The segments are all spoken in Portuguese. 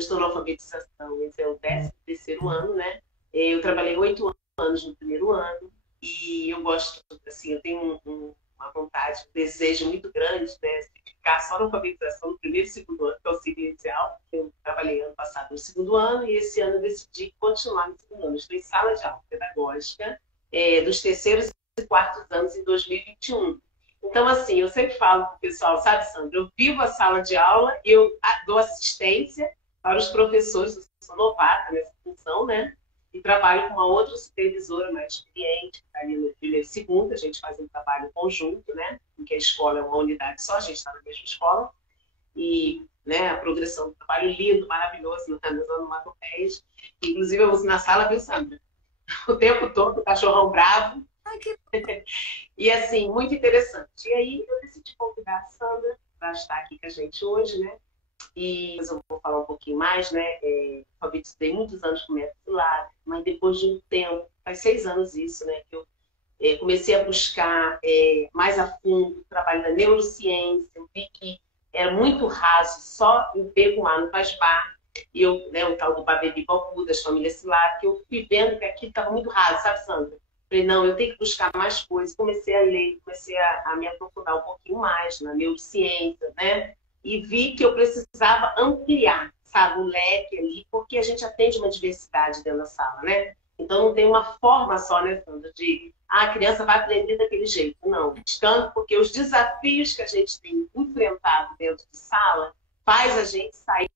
estou na alfabetização, esse é o 13º ano, né? Eu trabalhei 8 anos no primeiro ano e eu gosto, assim, eu tenho uma vontade, um desejo muito grande, né, de ficar só na alfabetização no primeiro e segundo ano, que é o ciclo inicial. Eu trabalhei ano passado no segundo ano e esse ano eu decidi continuar no segundo ano. Eu estou em sala de aula pedagógica dos terceiros e quartos anos em 2021. Então, assim, eu sempre falo para o pessoal, sabe, Sandra, eu vivo a sala de aula e eu dou assistência para os professores, eu sou novata nessa função, né? E trabalho com uma outra supervisora mais experiente, que está ali no primeiro e segundo, a gente faz um trabalho conjunto, né? Porque a escola é uma unidade só, a gente está na mesma escola. E né, a progressão do trabalho lindo, maravilhoso nas onomatopeias. Inclusive, eu uso na sala, viu, Sandra? O tempo todo, o cachorrão bravo. Ai, que... E assim, muito interessante. E aí eu decidi convidar a Sandra para estar aqui com a gente hoje, né? E depois eu vou falar um pouquinho mais, né? Alfabetizei muitos anos com método Pilates, mas depois de um tempo, faz 6 anos isso, né? Que eu comecei a buscar mais a fundo o trabalho da neurociência. Eu vi que era muito raso, só o B com A no Pasbar. E eu, né, o tal do Babebi Balbu, das famílias Silar, que eu fui vendo que aquilo estava muito raso, sabe, Sandra? Falei, não, eu tenho que buscar mais coisas. Comecei a ler, comecei a me aprofundar um pouquinho mais na neurociência, né? E vi que eu precisava ampliar, sabe, o leque ali, porque a gente atende uma diversidade dentro da sala, né? Então não tem uma forma só, né, Sandra, de a criança vai aprender daquele jeito. Não, tanto porque os desafios que a gente tem enfrentado dentro de sala faz a gente sair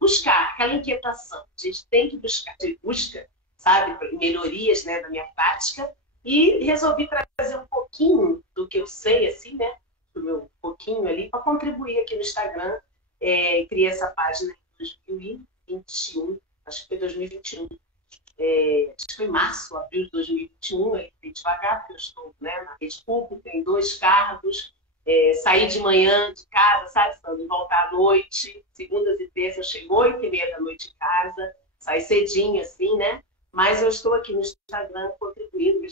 buscar aquela inquietação. A gente tem que buscar, de busca, sabe, melhorias, né, da minha prática, e resolvi trazer um pouquinho do que eu sei, assim, né, do meu pouquinho ali, para contribuir aqui no Instagram. Criei essa página em 2021, acho que foi 2021. Acho que foi março, abril de 2021, aí fui devagar, porque eu estou, né, na rede pública, tenho 2 cargos, sair de manhã de casa, sabe, Sandro, voltar à noite, segundas e terças, eu chego 8h30 da noite em casa, sair cedinho, assim, né? Mas eu estou aqui no Instagram contribuindo,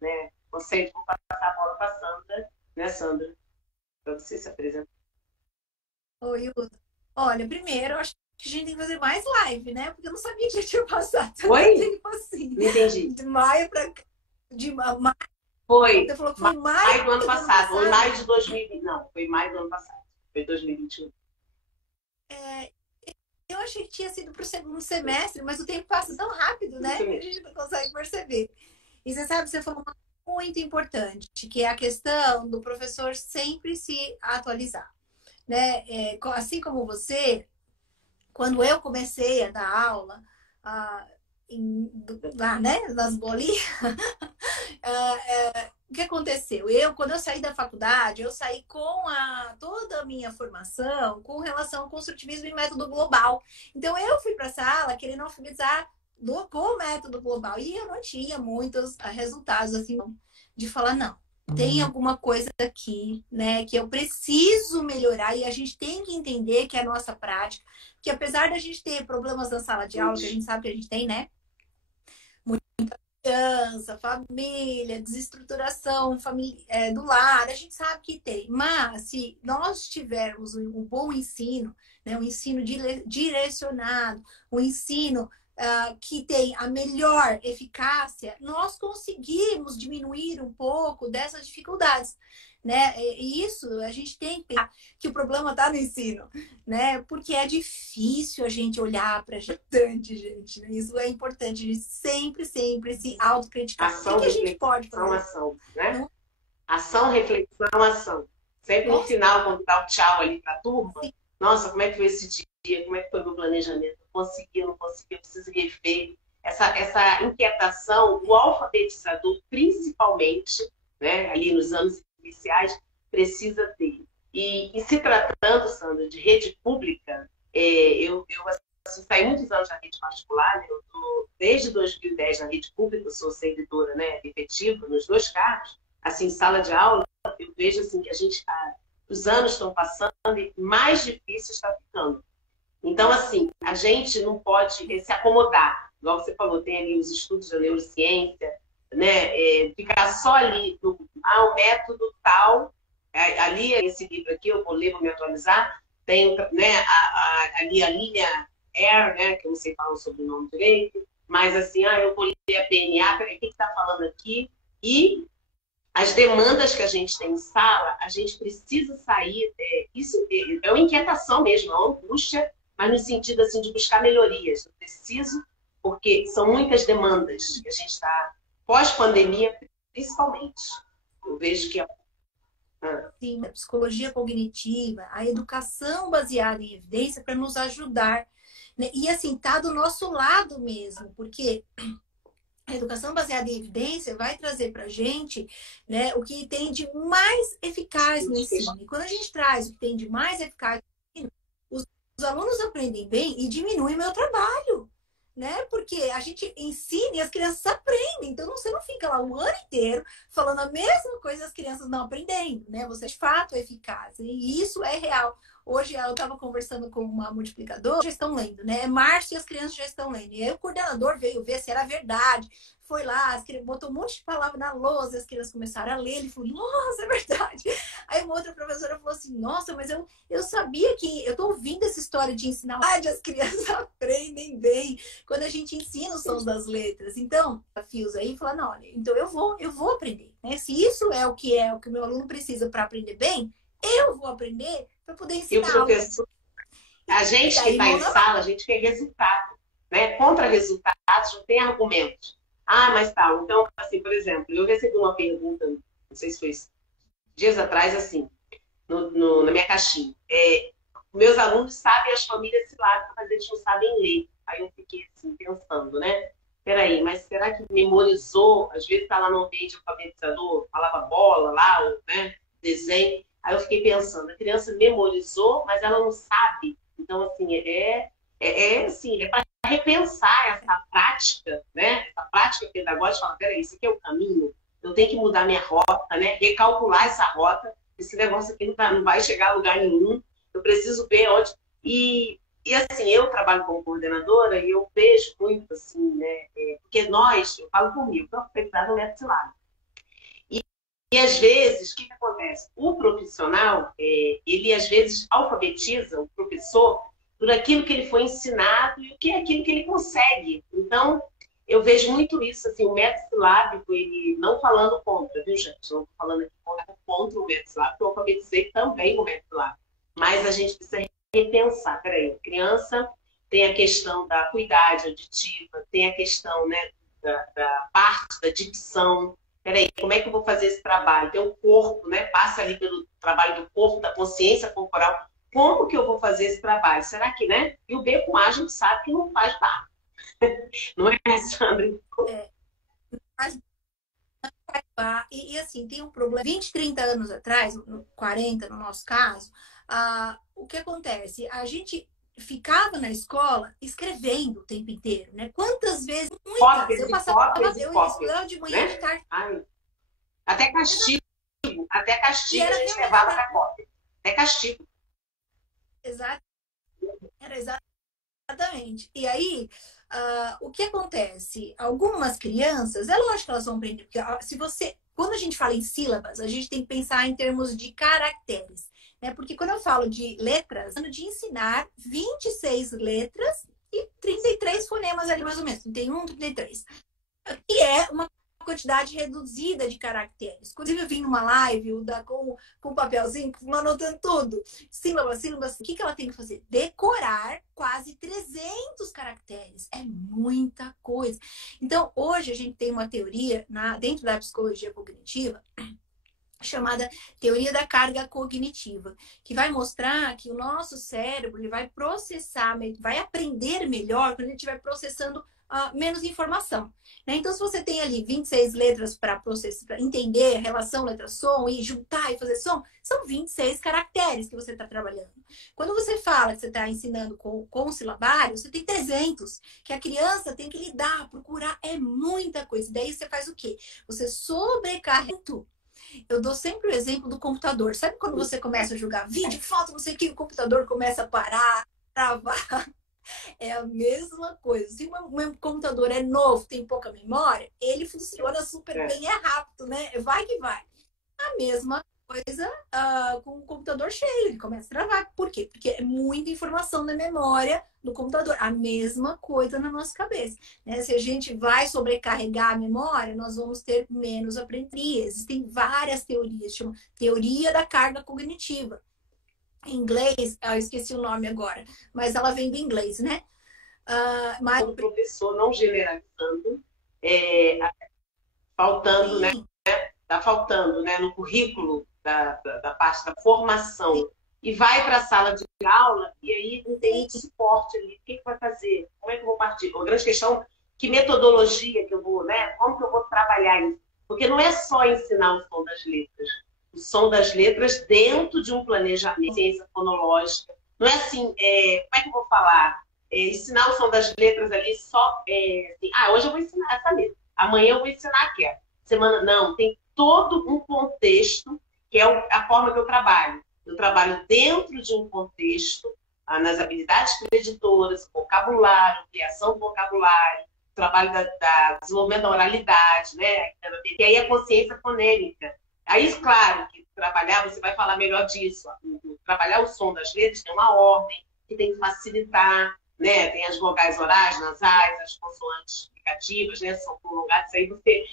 né? Consegue, vou passar a bola para a Sandra, né, Sandra? Para você se apresentar. Oi, Ilda. Olha, primeiro, eu acho que a gente tem que fazer mais live, né? Porque eu não sabia que já tinha passado tanto Oi? tempo assim. Não entendi. De maio para... maio. Foi. Você falou que foi maio Maio do ano passado. Ou maio de 2020. 2020. Não, foi maio do ano passado. Foi 2021. Eu achei que tinha sido para o segundo semestre, mas o tempo passa tão rápido, né? Que a gente não consegue perceber. E você sabe, você falou uma coisa muito importante, que é a questão do professor sempre se atualizar, né? Assim como você, quando eu comecei a dar aula, lá, né, nas bolinhas, o que aconteceu? Quando eu saí da faculdade, eu saí com toda a minha formação com relação ao construtivismo e método global. Então, eu fui para a sala querendo alfabetizar com o método global. E eu não tinha muitos resultados, assim, de falar, não, tem alguma coisa aqui, né, que eu preciso melhorar e a gente tem que entender que é a nossa prática, que apesar da gente ter problemas na sala de aula, que a gente sabe que a gente tem, né, criança, família, desestruturação do lar, a gente sabe que tem. Mas se nós tivermos um bom ensino, né, um ensino direcionado, um ensino que tem a melhor eficácia, nós conseguimos diminuir um pouco dessas dificuldades. Né? E isso a gente tem que pensar que o problema está no ensino, né? Porque é difícil a gente olhar para a gente, né? Isso é importante, a gente sempre se autocriticar. Ação, o que a gente pode fazer? Ação, né? Ação, reflexão, ação. Sempre no final, quando dá o tchau ali para a turma, sim. Nossa, como é que foi esse dia? Como é que foi o meu planejamento? Consegui, não consegui, eu preciso rever. Essa inquietação, o alfabetizador, principalmente, né, ali nos anos iniciais, precisa ter. E se tratando, Sandra, de rede pública, eu assim, saí muitos anos na rede particular, né? Eu estou desde 2010 na rede pública, eu sou servidora, né, efetiva nos 2 cargos, assim, sala de aula, eu vejo assim, que os anos estão passando e mais difícil está ficando. Então, assim, a gente não pode se acomodar. Igual você falou, tem ali os estudos da neurociência, né? Ficar só ali o método tal, ali esse livro aqui, eu vou ler, vou me atualizar, tem, né, ali a linha Air, né, que eu não sei falar o sobrenome direito, mas assim, eu vou ler a PNA, peraí, o que está falando aqui? E as demandas que a gente tem em sala, a gente precisa sair, isso é uma inquietação mesmo, é uma angústia, mas no sentido assim, de buscar melhorias. Eu preciso, porque são muitas demandas que a gente está, pós-pandemia, principalmente. Eu vejo que Sim, a psicologia cognitiva, a educação baseada em evidência para nos ajudar, né? E assim, tá do nosso lado mesmo, porque a educação baseada em evidência vai trazer para a gente, né, o que tem de mais eficaz no ensino. E quando a gente traz o que tem de mais eficaz no ensino, os alunos aprendem bem e diminui o meu trabalho, né? Porque a gente ensina e as crianças aprendem. Então você não fica lá o ano inteiro falando a mesma coisa e as crianças não aprendendo, né? Você de fato é eficaz. E isso é real. Hoje eu estava conversando com uma multiplicadora, já estão lendo, né? É março e as crianças já estão lendo. E aí o coordenador veio ver se era verdade. Foi lá, botou um monte de palavra na lousa, as crianças começaram a ler. Ele falou, nossa, é verdade. Aí uma outra professora falou assim, nossa, mas eu sabia que... Eu tô ouvindo essa história de ensinar. As crianças aprendem bem quando a gente ensina os sons das letras. Então, desafios aí, falar, não, olha, então eu vou aprender. Né? Se isso é o que o meu aluno precisa para aprender bem, eu vou aprender para poder ensinar. E o professor, a gente que está em sala, a gente quer resultado, né? Contra resultados não tem argumentos. Mas tá, então, assim, por exemplo, eu recebi uma pergunta, não sei se foi dias atrás, assim, na minha caixinha. Meus alunos sabem as famílias sílabicas, mas eles não sabem ler. Aí eu fiquei assim, pensando, né? Peraí, mas será que memorizou? Às vezes tá lá no ambiente alfabetizador, falava bola lá, né? Desenho. Aí eu fiquei pensando, a criança memorizou, mas ela não sabe. Então, assim, assim, é para repensar essa prática, né? Essa prática pedagógica, falar, peraí, isso aqui é o caminho, eu tenho que mudar minha rota, né? Recalcular essa rota, esse negócio aqui não vai chegar a lugar nenhum, eu preciso ver onde... E assim, eu trabalho como coordenadora e eu vejo muito, assim, né? Porque eu falo comigo, estou afetada no método silábico. E às vezes, o que acontece? O profissional, ele às vezes alfabetiza o professor por aquilo que ele foi ensinado e o que é aquilo que ele consegue. Então, eu vejo muito isso, assim, o método silábico, ele não falando contra, viu, gente? Não estou falando aqui contra o método silábico, eu alfabetizei também o método silábico. Mas a gente precisa repensar. Peraí, a criança tem a questão da acuidade auditiva, tem a questão, né, da parte da dicção. Peraí, como é que eu vou fazer esse trabalho? Tem o corpo, né? Passa ali pelo trabalho do corpo, da consciência corporal. Como que eu vou fazer esse trabalho? Será que, né? E o B com A a gente sabe que não faz barra. Não é, Sandra? E assim, tem um problema. 20, 30 anos atrás, 40 no nosso caso, o que acontece? A gente ficava na escola escrevendo o tempo inteiro, né? Quantas vezes? Muitas. Eu passava, eu estudava de manhã, de tarde. Até castigo a gente levava na cópia. Até castigo. Exato. Era exatamente. E aí, o que acontece? Algumas crianças, é lógico que elas vão aprender, porque quando a gente fala em sílabas, a gente tem que pensar em termos de caracteres. Né? Porque quando eu falo de letras, eu de ensinar 26 letras e 33 fonemas ali, mais ou menos. 31, 33. E é uma quantidade reduzida de caracteres. Inclusive, eu vim numa live com um papelzinho, anotando tudo. Sílabas. O que ela tem que fazer? Decorar quase 300 caracteres. É muita coisa. Então, hoje a gente tem uma teoria dentro da psicologia cognitiva chamada teoria da carga cognitiva, que vai mostrar que o nosso cérebro ele vai processar, vai aprender melhor quando a gente vai processando menos informação. Né? Então, se você tem ali 26 letras para processar, para entender a relação letra-som e juntar e fazer som, são 26 caracteres que você está trabalhando. Quando você fala que você está ensinando com o silabário, você tem 300, que a criança tem que lidar, procurar, é muita coisa. Daí você faz o quê? Você sobrecarrega. Eu dou sempre o exemplo do computador. Sabe quando você começa a jogar vídeo, foto, não sei o que, o computador começa a parar, travar? É a mesma coisa. Se o meu computador é novo, tem pouca memória, ele funciona super bem, é rápido, né? Vai que vai. A mesma coisa com o computador cheio, ele começa a travar. Por quê? Porque é muita informação na memória do computador. A mesma coisa na nossa cabeça, né? Se a gente vai sobrecarregar a memória, nós vamos ter menos aprendizagem. Existem várias teorias, chama teoria da carga cognitiva. Em inglês, eu esqueci o nome agora, mas ela vem do inglês, né? Mas o professor, não generalizando, é, faltando, né? Sim. Está faltando, né, no currículo da parte da formação e vai para a sala de aula e aí não tem muito suporte ali. O que vai fazer? Como é que eu vou partir? A grande questão, que metodologia que eu vou, né? Como que eu vou trabalhar isso? Porque não é só ensinar o som das letras. O som das letras dentro de um planejamento, ciência fonológica. Não é assim, como é que eu vou falar? Ensinar o som das letras ali só, assim, hoje eu vou ensinar essa letra, amanhã eu vou ensinar aquela. Semana, não, tem todo um contexto, que é a forma que eu trabalho. Eu trabalho dentro de um contexto, nas habilidades preditoras, vocabulário, criação do vocabulário, trabalho da desenvolvimento da oralidade, né? E aí a consciência fonêmica. Aí, claro, que trabalhar, você vai falar melhor disso. Trabalhar o som das letras tem uma ordem que tem que facilitar, né? Tem as vogais orais, nasais, as consoantes explicativas, né? São prolongadas, aí você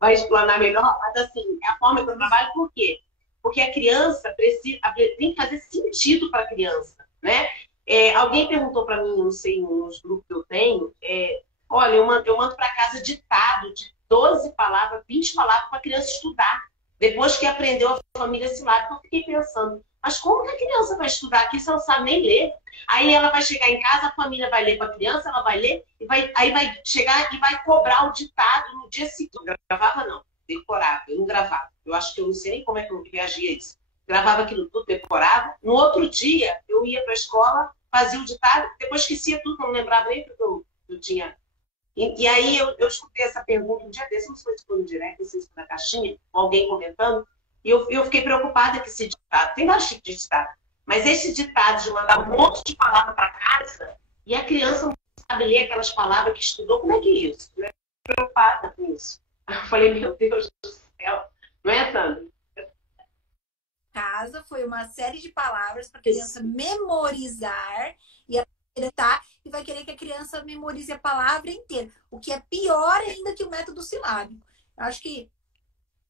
vai explanar melhor, mas assim, é a forma que eu trabalho, por quê? Porque a criança tem que fazer sentido para a criança, né? Alguém perguntou para mim, não sei, nos grupos que eu tenho, olha, eu mando para casa ditado de 12 palavras, 20 palavras para a criança estudar. Depois que aprendeu a família silábica, eu fiquei pensando, mas como que a criança vai estudar aqui se ela não sabe nem ler? Aí ela vai chegar em casa, a família vai ler para a criança, ela vai ler, aí vai chegar e vai cobrar o ditado no dia seguinte. Eu gravava, não, decorava, eu não gravava. Eu acho que eu não sei nem como é que eu reagia a isso. Gravava aquilo tudo, decorava. No outro dia, eu ia para a escola, fazia o ditado, depois esquecia tudo, não lembrava nem porque eu tinha. E aí eu escutei essa pergunta um dia desse, não sei se foi no direct, não sei se foi na caixinha, ou alguém comentando, e eu fiquei preocupada que esse ditado, tem vários tipos de ditado, mas esse ditado de mandar um monte de palavra para casa e a criança não sabe ler aquelas palavras que estudou, como é que é isso? Eu fiquei preocupada com isso. Eu falei, meu Deus do céu, não é, Sandra? Casa foi uma série de palavras para a criança memorizar e acreditar e vai querer que a criança memorize a palavra inteira, o que é pior ainda que o método silábico. Eu acho que,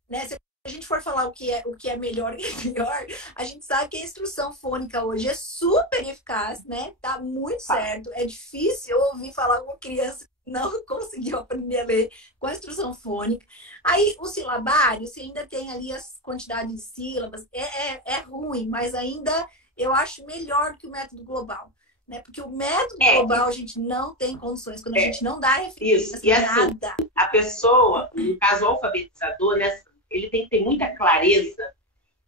né, se a gente for falar o que é melhor e o que é pior, a gente sabe que a instrução fônica hoje é super eficaz, né? Tá muito certo. É difícil ouvir falar com criança que não conseguiu aprender a ler com a instrução fônica. Aí, o silabário, você ainda tem ali as quantidades de sílabas, é ruim, mas ainda eu acho melhor que o método global. Né? Porque o método global a gente não tem condições, quando a gente não dá referência, e assim, nada. A pessoa, no caso o alfabetizador, né, ele tem que ter muita clareza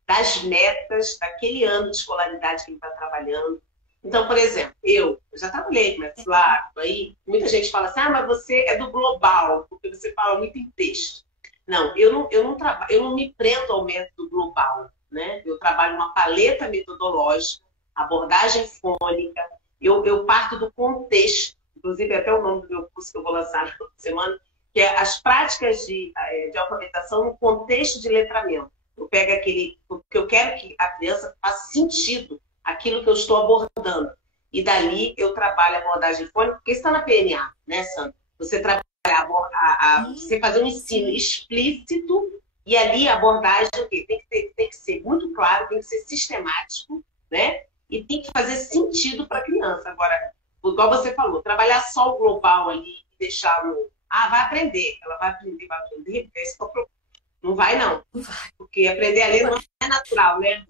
das metas daquele ano de escolaridade que ele está trabalhando. Então, por exemplo, eu já trabalhei com método silábico, aí muita gente fala assim, mas você é do global, porque você fala muito em texto. Não, eu não me prendo ao método global, né? Eu trabalho uma paleta metodológica, abordagem fônica, eu parto do contexto, inclusive até o nome do meu curso que eu vou lançar na semana, que é as práticas de alfabetização no contexto de letramento. Eu pego porque eu quero que a criança faça sentido aquilo que eu estou abordando. E dali eu trabalho a abordagem fônica, porque está na PNA, né, Sandra? Você trabalha você fazer um ensino explícito e ali a abordagem tem que ser muito claro, tem que ser sistemático, né? E tem que fazer sentido para a criança. Agora, igual você falou, trabalhar só o global ali e deixar vai aprender. Ela vai aprender, porque é isso que eu procuro. Não vai, não. Porque aprender a ler não é natural, né?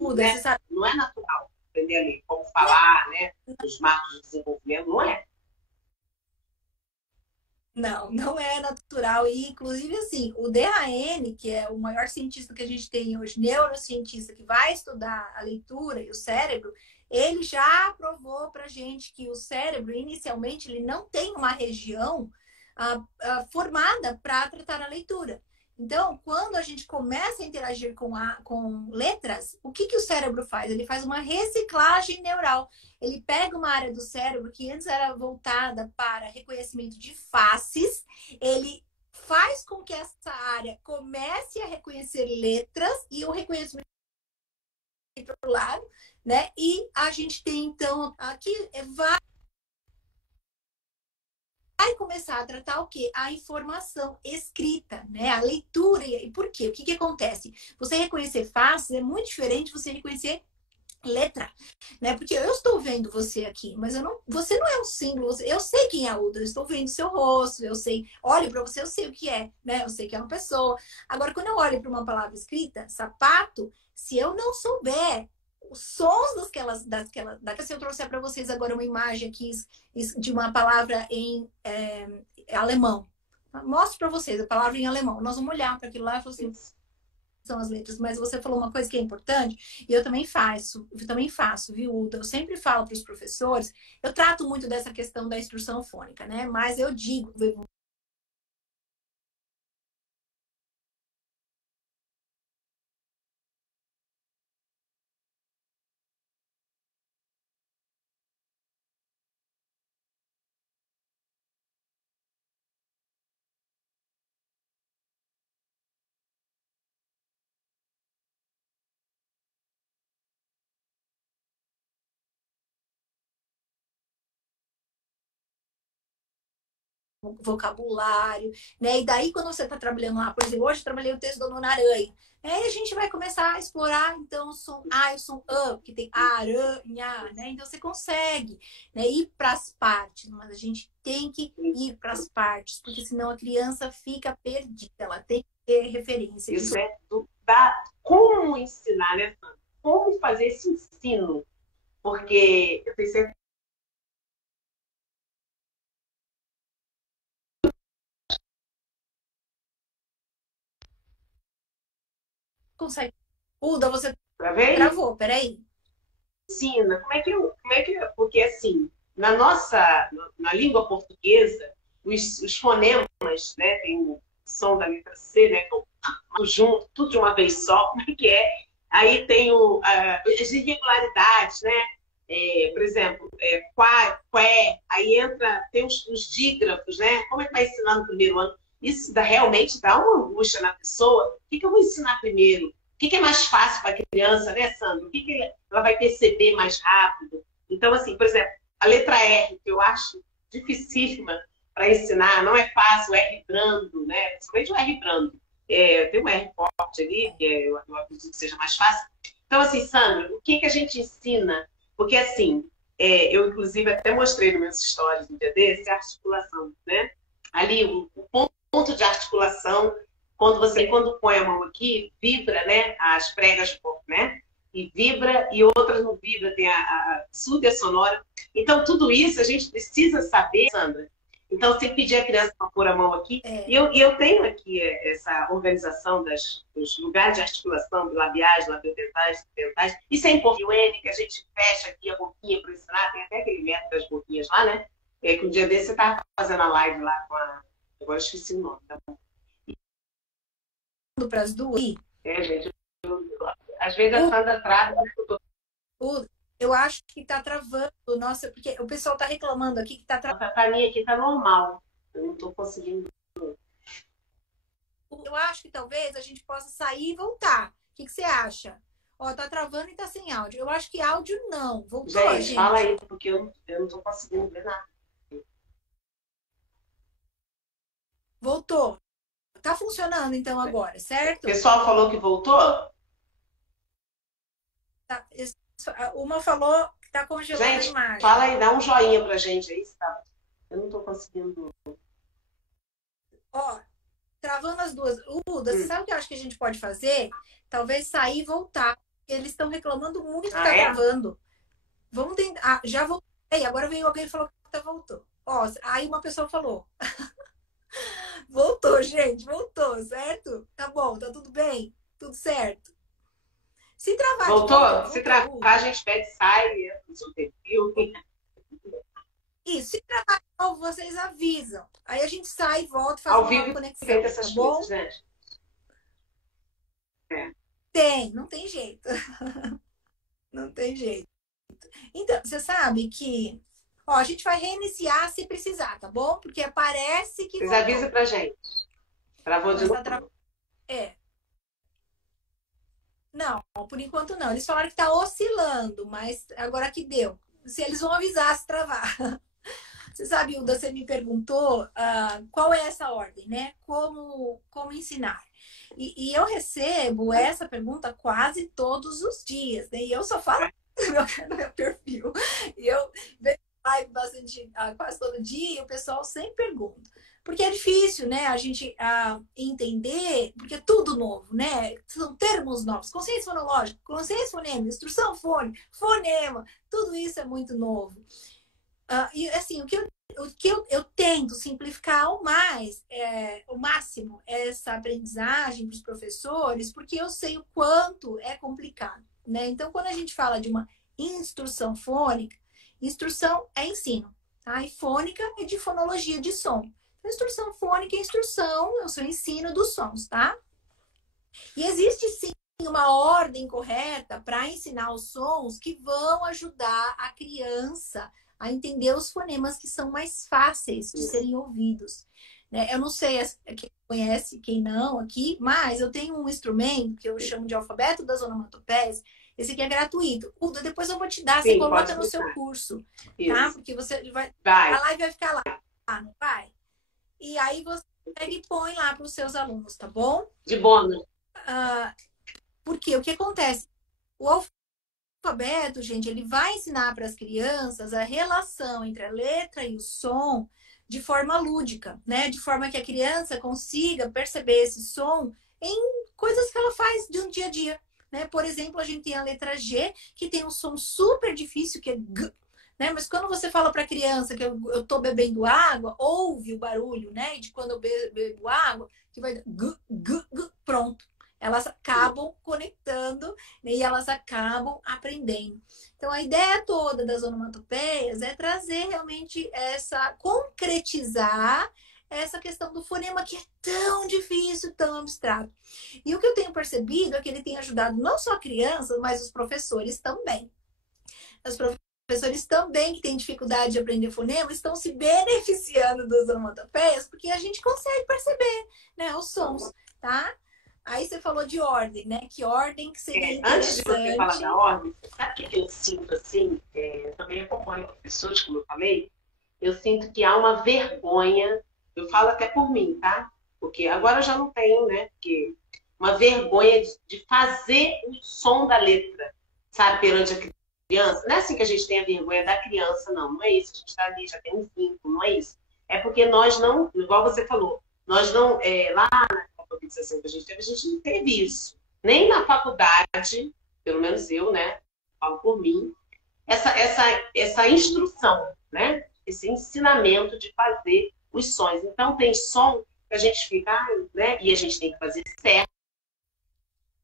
Não é natural aprender a ler. Como falar, né? Os marcos de desenvolvimento, não é. Não, não é natural. E, inclusive, assim, o DHN, que é o maior cientista que a gente tem hoje, neurocientista, que vai estudar a leitura e o cérebro, ele já provou pra gente que o cérebro, inicialmente, ele não tem uma região formada para tratar a leitura. Então, quando a gente começa a interagir com letras, o que o cérebro faz? Ele faz uma reciclagem neural. Ele pega uma área do cérebro que antes era voltada para reconhecimento de faces, ele faz com que essa área comece a reconhecer letras e o reconhecimento para o lado, né? E a gente tem, então, aqui vai começar a tratar o quê? A informação escrita, né? A leitura. E por quê? O que que acontece? Você reconhecer faces é muito diferente de você reconhecer letra, né? Porque eu estou vendo você aqui, mas você não é um símbolo. Eu sei quem é a Uda, eu estou vendo seu rosto, eu sei, olho para você, eu sei o que é, né? Eu sei que é uma pessoa. Agora, quando eu olho para uma palavra escrita, sapato, se eu não souber os sons se eu trouxer para vocês agora uma imagem aqui de uma palavra em alemão, mostro para vocês a palavra em alemão. Nós vamos olhar para aquilo lá e falar assim, são as letras, mas você falou uma coisa que é importante, e eu também faço, viu, Uda? Eu sempre falo para os professores, eu trato muito dessa questão da instrução fônica, né? Mas eu digo, vocabulário, né? E daí, quando você está trabalhando lá, por exemplo, hoje eu trabalhei o texto da Dona Aranha. Aí a gente vai começar a explorar, então, o som A e o som A, que tem aranha, né? Então, você consegue, né, ir para as partes, mas a gente tem que ir para as partes, porque senão a criança fica perdida, ela tem que ter referência. Isso é como ensinar, né, Sandra? Como fazer esse ensino? Porque eu tenho certeza. Consegue. Uda, você Travei? travou, peraí. Ensina. Porque assim, na língua portuguesa, os fonemas, né, tem o som da letra C, né, que eu junto, tudo de uma vez só, como é que é? Aí tem as irregularidades, né? Por exemplo, quá, qué, aí tem os dígrafos, né? Como é que vai ensinar no primeiro ano? Isso realmente dá uma angústia na pessoa. O que eu vou ensinar primeiro? O que é mais fácil para a criança, né, Sandra? O que ela vai perceber mais rápido? Então, assim, por exemplo, a letra R, que eu acho dificílima para ensinar, não é fácil, o R brando, né? Principalmente o R brando. Tem um R forte ali, que eu acredito que seja mais fácil. Então, assim, Sandra, o que a gente ensina? Porque, assim, eu, inclusive, até mostrei nos meus stories no dia desse, a articulação, né? Ali, o ponto de articulação, quando põe a mão aqui, vibra, né? As pregas do corpo, né? E vibra, e outras não vibra, tem a surda e a sonora. Então, tudo isso a gente precisa saber, Sandra. Então, você pedir a criança para pôr a mão aqui. E eu tenho aqui essa organização dos lugares de articulação, labiais, labiodentais, dentais. Isso é importante. O N, que a gente fecha aqui a boquinha para ensinar, tem até aquele método das boquinhas lá, né? Que um dia desse você estava fazendo a live lá com a. Agora eu esqueci o nome, tá bom? Para as duas? Gente, às vezes a Sandra trava. Eu acho que está travando, nossa, porque o pessoal está reclamando aqui que está travando. Para mim aqui está normal. Eu não estou conseguindo. Eu acho que talvez a gente possa sair e voltar. O que você acha? Ó, tá travando e tá sem áudio. Eu acho que áudio não. Voltou, gente. Fala aí, porque eu não estou conseguindo ver nada. Voltou. Tá funcionando então agora, certo? O pessoal falou que voltou? Tá. Uma falou que tá congelando gente, a imagem. Fala aí, dá um joinha pra gente aí, tá? Eu não tô conseguindo. Ó, travando as duas. Uda, você sabe o que eu acho que a gente pode fazer? Talvez sair e voltar. Eles estão reclamando muito que tá travando. Vamos tentar. Já voltei. Agora veio alguém e falou que voltou. Ó, aí uma pessoa falou. Voltou, gente. Voltou, certo? Tá bom, tá tudo bem? Tudo certo. Se travar voltou? Se travar, a gente pede, sai, no seu perfil. Isso, se travar, vocês avisam. Aí a gente sai e volta e faz ao vivo uma conexão. Essas tá bom? coisas, gente. Tem, não tem jeito. Não tem jeito. Então, você sabe que ó, a gente vai reiniciar se precisar, tá bom? Porque parece que. Vocês avisam pra gente. Travou de novo. Não, por enquanto não. Eles falaram que está oscilando, mas agora que deu. Se eles vão avisar se travar. Você sabe, Hilda, você me perguntou qual é essa ordem, né? Como ensinar? E eu recebo essa pergunta quase todos os dias, né? E eu só falo no meu perfil. E eu vejo live bastante, quase todo dia, e o pessoal sempre pergunta. Porque é difícil, né? A gente entender, porque é tudo novo, né? São termos novos. Consciência fonológica, consciência fonêmica, instrução fônica, fonema, tudo isso é muito novo. E assim, o que eu tento simplificar o máximo essa aprendizagem para os professores, porque eu sei o quanto é complicado, né? Então, quando a gente fala de uma instrução fônica, instrução é ensino, tá? E fônica é de fonologia de som. Instrução fônica é instrução, é o seu ensino dos sons, tá? E existe sim uma ordem correta para ensinar os sons que vão ajudar a criança a entender os fonemas que são mais fáceis de serem ouvidos. Né? Eu não sei quem conhece, quem não aqui, mas eu tenho um instrumento que eu chamo de alfabeto das onomatopeias. Esse aqui é gratuito. Depois eu vou te dar, você coloca no seu curso, tá? Porque você a live vai ficar lá, não vai? E aí você pega e põe lá para os seus alunos, tá bom? De bônus. Porque o que acontece? O alfabeto, gente, ele vai ensinar para as crianças a relação entre a letra e o som de forma lúdica, né? De forma que a criança consiga perceber esse som em coisas que ela faz de um dia a dia, né? Por exemplo, a gente tem a letra G, que tem um som super difícil, que é G, né? Mas quando você fala para a criança que eu tô bebendo água, ouve o barulho, né? De quando eu bebo água, que vai G, G, G, pronto. Elas acabam conectando, né? E elas acabam aprendendo. Então, a ideia toda das onomatopeias é trazer realmente concretizar essa questão do fonema que é tão difícil, tão abstrato. E o que eu tenho percebido é que ele tem ajudado não só crianças, mas os professores também. Os professores também que têm dificuldade de aprender fonema estão se beneficiando das onomatopeias porque a gente consegue perceber, né, os sons, tá? Aí você falou de ordem, né? Que ordem que seria Antes interessante. de você falar da ordem, sabe o que eu sinto assim? Eu também acompanho professores, como eu falei. Eu sinto que há uma vergonha, eu falo até por mim, tá? Porque agora eu já não tenho, né? Porque uma vergonha de fazer o som da letra, sabe? Perante a criança. Não é assim que a gente tem a vergonha da criança, não. Não é isso. A gente está ali, já tem um vínculo, não é isso. É porque nós não, igual você falou, nós não, lá alfabetização que a gente não teve isso. Nem na faculdade, pelo menos eu, né? Falo por mim, essa instrução, né? Esse ensinamento de fazer os sons. Então, tem som que a gente fica, né? E a gente tem que fazer certo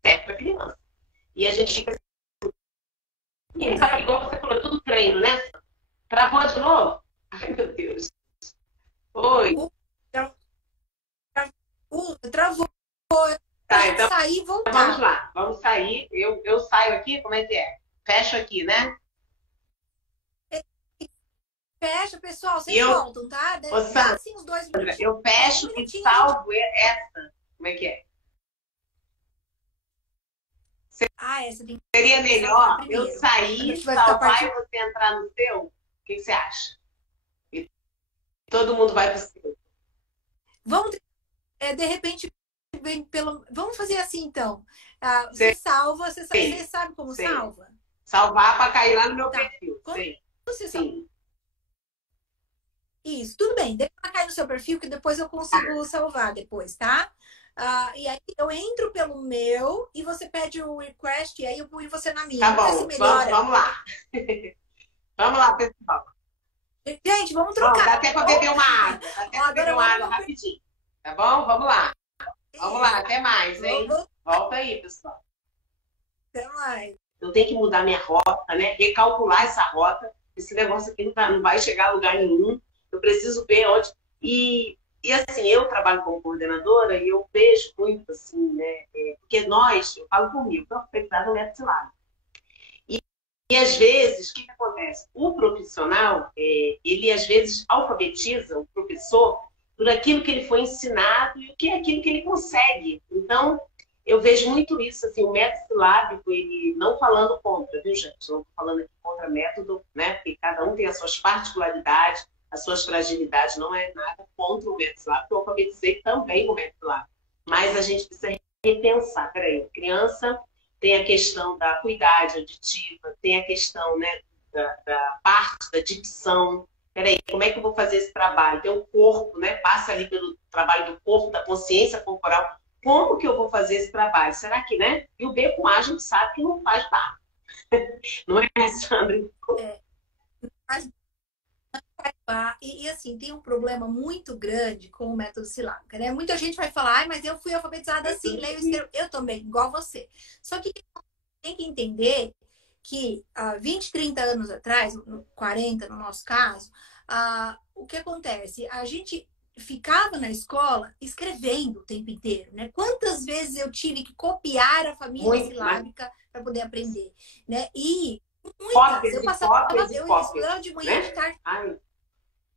para a criança. E a gente fica assim, sabe, igual você falou, tudo treino, né? Travou de novo? Ai, meu Deus. Oi. Travou. Tá, então sair e voltar. Vamos lá, vamos sair. Eu saio aqui, como é que é? Fecho aqui, né? Fecha, pessoal, vocês voltam, tá? Dá assim uns 2 minutinhos. Eu fecho e salvo essa. Como é que é? Essa tem... Seria melhor eu sair, salvar e você entrar no seu? O que você acha? E todo mundo vai pro seu. Vamos, de repente, vamos fazer assim, então. Você salva, você sabe como salva? Salvar para cair lá no meu perfil. Você salva. Isso, tudo bem. Deixa cair no seu perfil, que depois eu consigo salvar depois, tá? E aí eu entro pelo meu e você pede o request e aí eu ponho você na minha. Tá bom, vamos lá. Vamos lá, pessoal. Gente, vamos trocar. Bom, dá até para beber uma água. Dá até para beber uma água rapidinho. Tá bom? Vamos lá. Vamos lá, até mais, hein? Volta aí, pessoal. Até mais. Eu tenho que mudar minha rota, né? Recalcular essa rota. Esse negócio aqui não vai chegar a lugar nenhum. Eu preciso ver onde... E assim, eu trabalho como coordenadora e eu vejo muito, assim, né? Porque eu falo por mim, eu estou afetada no método. E às vezes, o que acontece? O profissional, ele às vezes alfabetiza o professor por aquilo que ele foi ensinado e o que é aquilo que ele consegue. Então, eu vejo muito isso, assim, o método silábico, ele não falando contra, viu, gente? Não estou falando aqui contra método, né? Porque cada um tem as suas particularidades, as suas fragilidades, não é nada contra o método silábico, eu alfabetizei também o método silábico. Mas a gente precisa repensar, peraí, criança tem a questão da acuidade auditiva, tem a questão, né, da parte da dicção. Peraí, como é que eu vou fazer esse trabalho? Tem o corpo, né? Passa ali pelo trabalho do corpo, da consciência corporal. Como que eu vou fazer esse trabalho? Será que, né? E o B com A a gente sabe que não faz nada. Não é, Sandra? É, mas, assim, tem um problema muito grande com o método silábico, né? Muita gente vai falar, mas eu fui alfabetizada assim, leio e escrevo. Eu também, igual você. Só que tem que entender que há 20, 30 anos atrás, 40 no nosso caso, o que acontece? A gente ficava na escola escrevendo o tempo inteiro, né? Quantas vezes eu tive que copiar a família Muito, silábica para poder aprender, né? E muitas, cópias eu e passava, cópias e eu cópias, estudava de manhã e de né? tarde. Ai,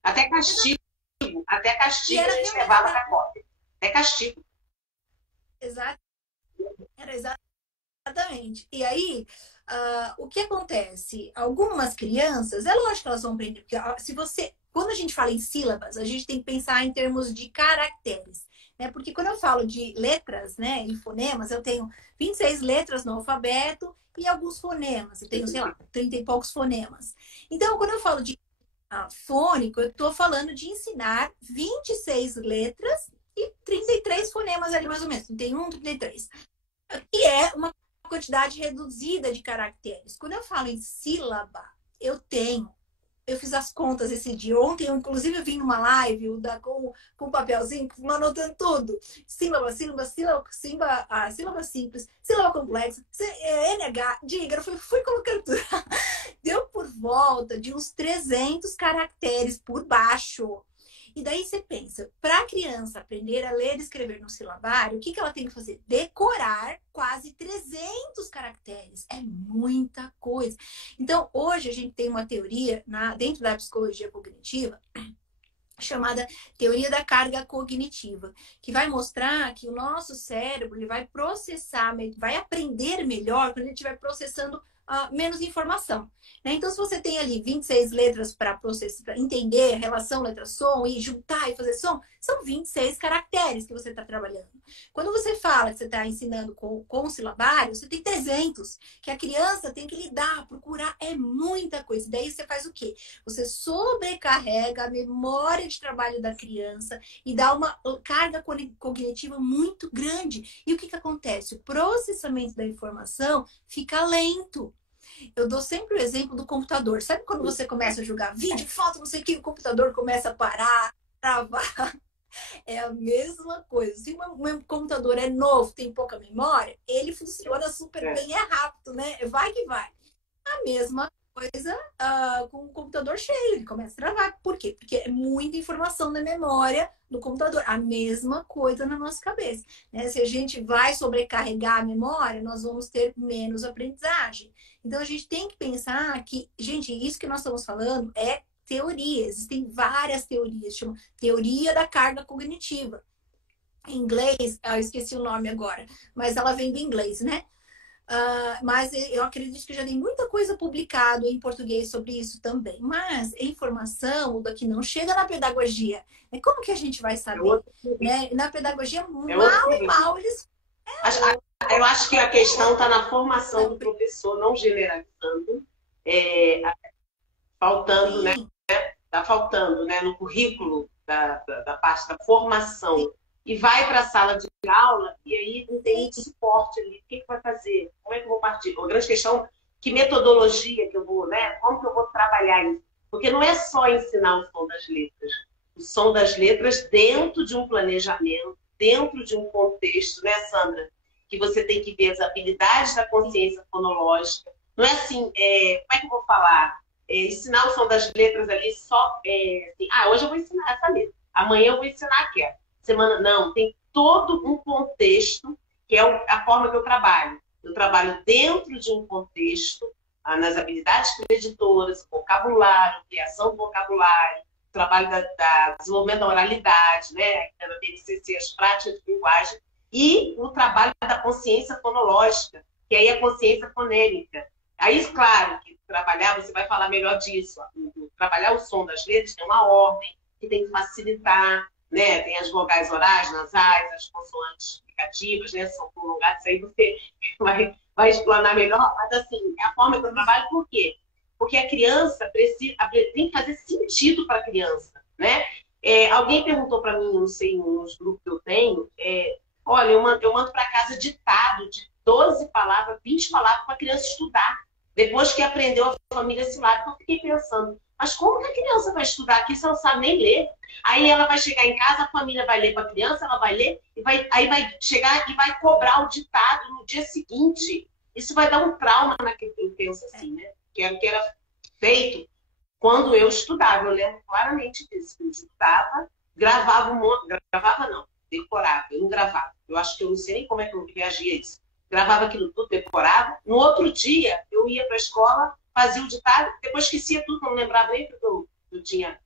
até castigo E a era gente levava para cópia. Até castigo. exato, era exatamente. E aí, o que acontece? Algumas crianças, é lógico que elas vão aprender, porque se você, quando a gente fala em sílabas, a gente tem que pensar em termos de caracteres, né? Porque quando eu falo de letras, né, e fonemas, eu tenho 26 letras no alfabeto e alguns fonemas. Eu tenho, sei lá, 30 e poucos fonemas. Então, quando eu falo de fônico, eu estou falando de ensinar 26 letras e 33 fonemas ali, mais ou menos. 31, 33. E é uma quantidade reduzida de caracteres. Quando eu falo em sílaba, eu fiz as contas esse dia. Ontem, eu, inclusive, eu vim numa live com um papelzinho, anotando tudo. Sílaba, sílaba, sílaba, sílaba simples, sílaba complexa, NH, dígrafo, fui colocando tudo. Deu por volta de uns 300 caracteres por baixo. E daí você pensa, para a criança aprender a ler e escrever no silabário, o que ela tem que fazer? Decorar quase 300 caracteres. É muita coisa. Então, hoje a gente tem uma teoria dentro da psicologia cognitiva chamada teoria da carga cognitiva, que vai mostrar que o nosso cérebro ele vai processar, vai aprender melhor quando ele estiver processando menos informação. Né? Então, se você tem ali 26 letras para processar, para entender a relação letra-som e juntar e fazer som, são 26 caracteres que você está trabalhando. Quando você fala que você está ensinando com o silabário, você tem 300, que a criança tem que lidar, procurar, é muita coisa. Daí você faz o quê? Você sobrecarrega a memória de trabalho da criança e dá uma carga cognitiva muito grande. E o que acontece? O processamento da informação fica lento. Eu dou sempre o exemplo do computador. Sabe quando você começa a jogar vídeo, foto, não sei o que, o computador começa a parar, travar? É a mesma coisa. Se um computador é novo, tem pouca memória, ele funciona super bem, é rápido, né? Vai que vai. A mesma coisa com o computador cheio, ele começa a travar. Por quê? Porque é muita informação na memória do computador. A mesma coisa na nossa cabeça. Né? Se a gente vai sobrecarregar a memória, nós vamos ter menos aprendizagem. Então, a gente tem que pensar que, gente, isso que nós estamos falando é teoria. Existem várias teorias, chama teoria da carga cognitiva. Em inglês, eu esqueci o nome agora, mas ela vem do inglês, né? Mas eu acredito que já tem muita coisa publicada em português sobre isso também. Mas a informação que não chega na pedagogia, né? Como que a gente vai saber? Né? Na pedagogia, mal e mal eles... Eu acho que a questão está na formação do professor, não generalizando, faltando, né? Está faltando, né? No currículo da parte da formação. Sim. E vai para a sala de aula e aí não tem muito suporte ali. O que vai fazer? Como é que eu vou partir? Uma grande questão, que metodologia que eu vou, né? Como que eu vou trabalhar isso? Porque não é só ensinar o som das letras. O som das letras dentro de um planejamento, dentro de um contexto, né, Sandra? Que você tem que ver as habilidades da consciência fonológica. Não é assim, como é que eu vou falar? Ensinar o som das letras ali só, assim, hoje eu vou ensinar essa letra, amanhã eu vou ensinar aquela. Semana, não, tem todo um contexto, que é a forma que eu trabalho. Eu trabalho dentro de um contexto, nas habilidades preditoras, vocabulário, criação do vocabulário, trabalho da desenvolvimento da oralidade, né, da BNCC, as práticas de linguagem, e o trabalho da consciência fonológica, que aí é a consciência fonêmica. Aí, claro, que trabalhar, você vai falar melhor disso. Trabalhar o som das letras tem uma ordem que tem que facilitar, né? Tem as vogais orais, nasais, as consoantes fricativas, né? São prolongadas, aí você vai explanar melhor. Mas, assim, é a forma que eu trabalho, por quê? Porque a criança tem que fazer sentido para a criança, né? Alguém perguntou para mim, não sei, nos grupos que eu tenho, olha, eu mando para casa ditado de 12 palavras, 20 palavras para a criança estudar. Depois que aprendeu a família silábica, eu fiquei pensando, mas como que a criança vai estudar aqui se ela não sabe nem ler? Aí ela vai chegar em casa, a família vai ler para a criança, ela vai ler, aí vai chegar e vai cobrar o ditado no dia seguinte. Isso vai dar um trauma naquele que eu penso assim, né? Que era feito quando eu estudava. Eu lembro claramente disso. Eu estudava, gravava um monte, gravava não, decorava, eu não gravava. Eu acho que eu não sei nem como é que eu reagia a isso. Gravava aquilo tudo, decorava. No outro dia, eu ia para a escola, fazia o ditado, depois esquecia tudo, não lembrava nem o que eu tinha.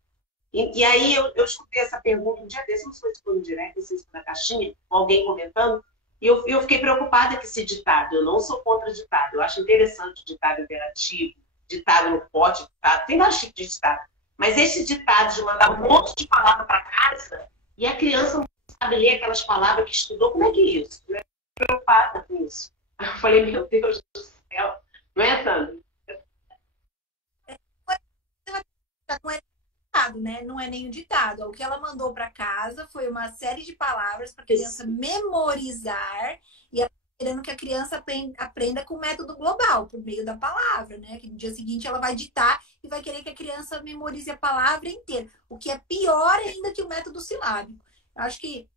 E aí eu escutei essa pergunta um dia desse, não sei se foi no direct, não sei se foi na caixinha, com alguém comentando, e eu fiquei preocupada com esse ditado. Eu não sou contra ditado, eu acho interessante o ditado interativo, ditado no pote, ditado, tem vários tipos de ditado. Mas esse ditado de mandar um monte de palavra para casa e a criança não sabe ler aquelas palavras que estudou, como é que é isso? Eu fiquei preocupada com isso. Eu falei, meu Deus do céu, não é, Sandra? Não é ditado, né? Não é nem o ditado. O que ela mandou para casa foi uma série de palavras para a criança memorizar e querendo que a criança aprenda com o método global, por meio da palavra, né? Que no dia seguinte ela vai ditar e vai querer que a criança memorize a palavra inteira. O que é pior ainda que o método silábico. Eu acho que,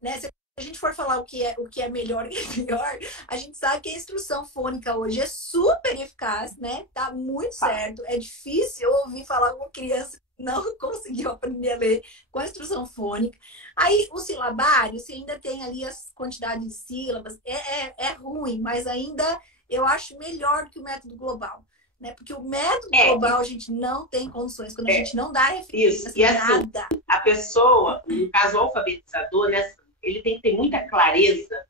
né, se a gente for falar o que é melhor e o que é pior, a gente sabe que a instrução fônica hoje é super eficaz, né? Tá muito certo. É difícil ouvir falar com criança que não conseguiu aprender a ler com a instrução fônica. Aí, o silabário, você ainda tem ali as quantidades de sílabas, é ruim, mas ainda eu acho melhor que o método global. Né? Porque o método global a gente não tem condições, quando a gente não dá referência, isso. E assim, nada. A pessoa, no caso o alfabetizador, né, ele tem que ter muita clareza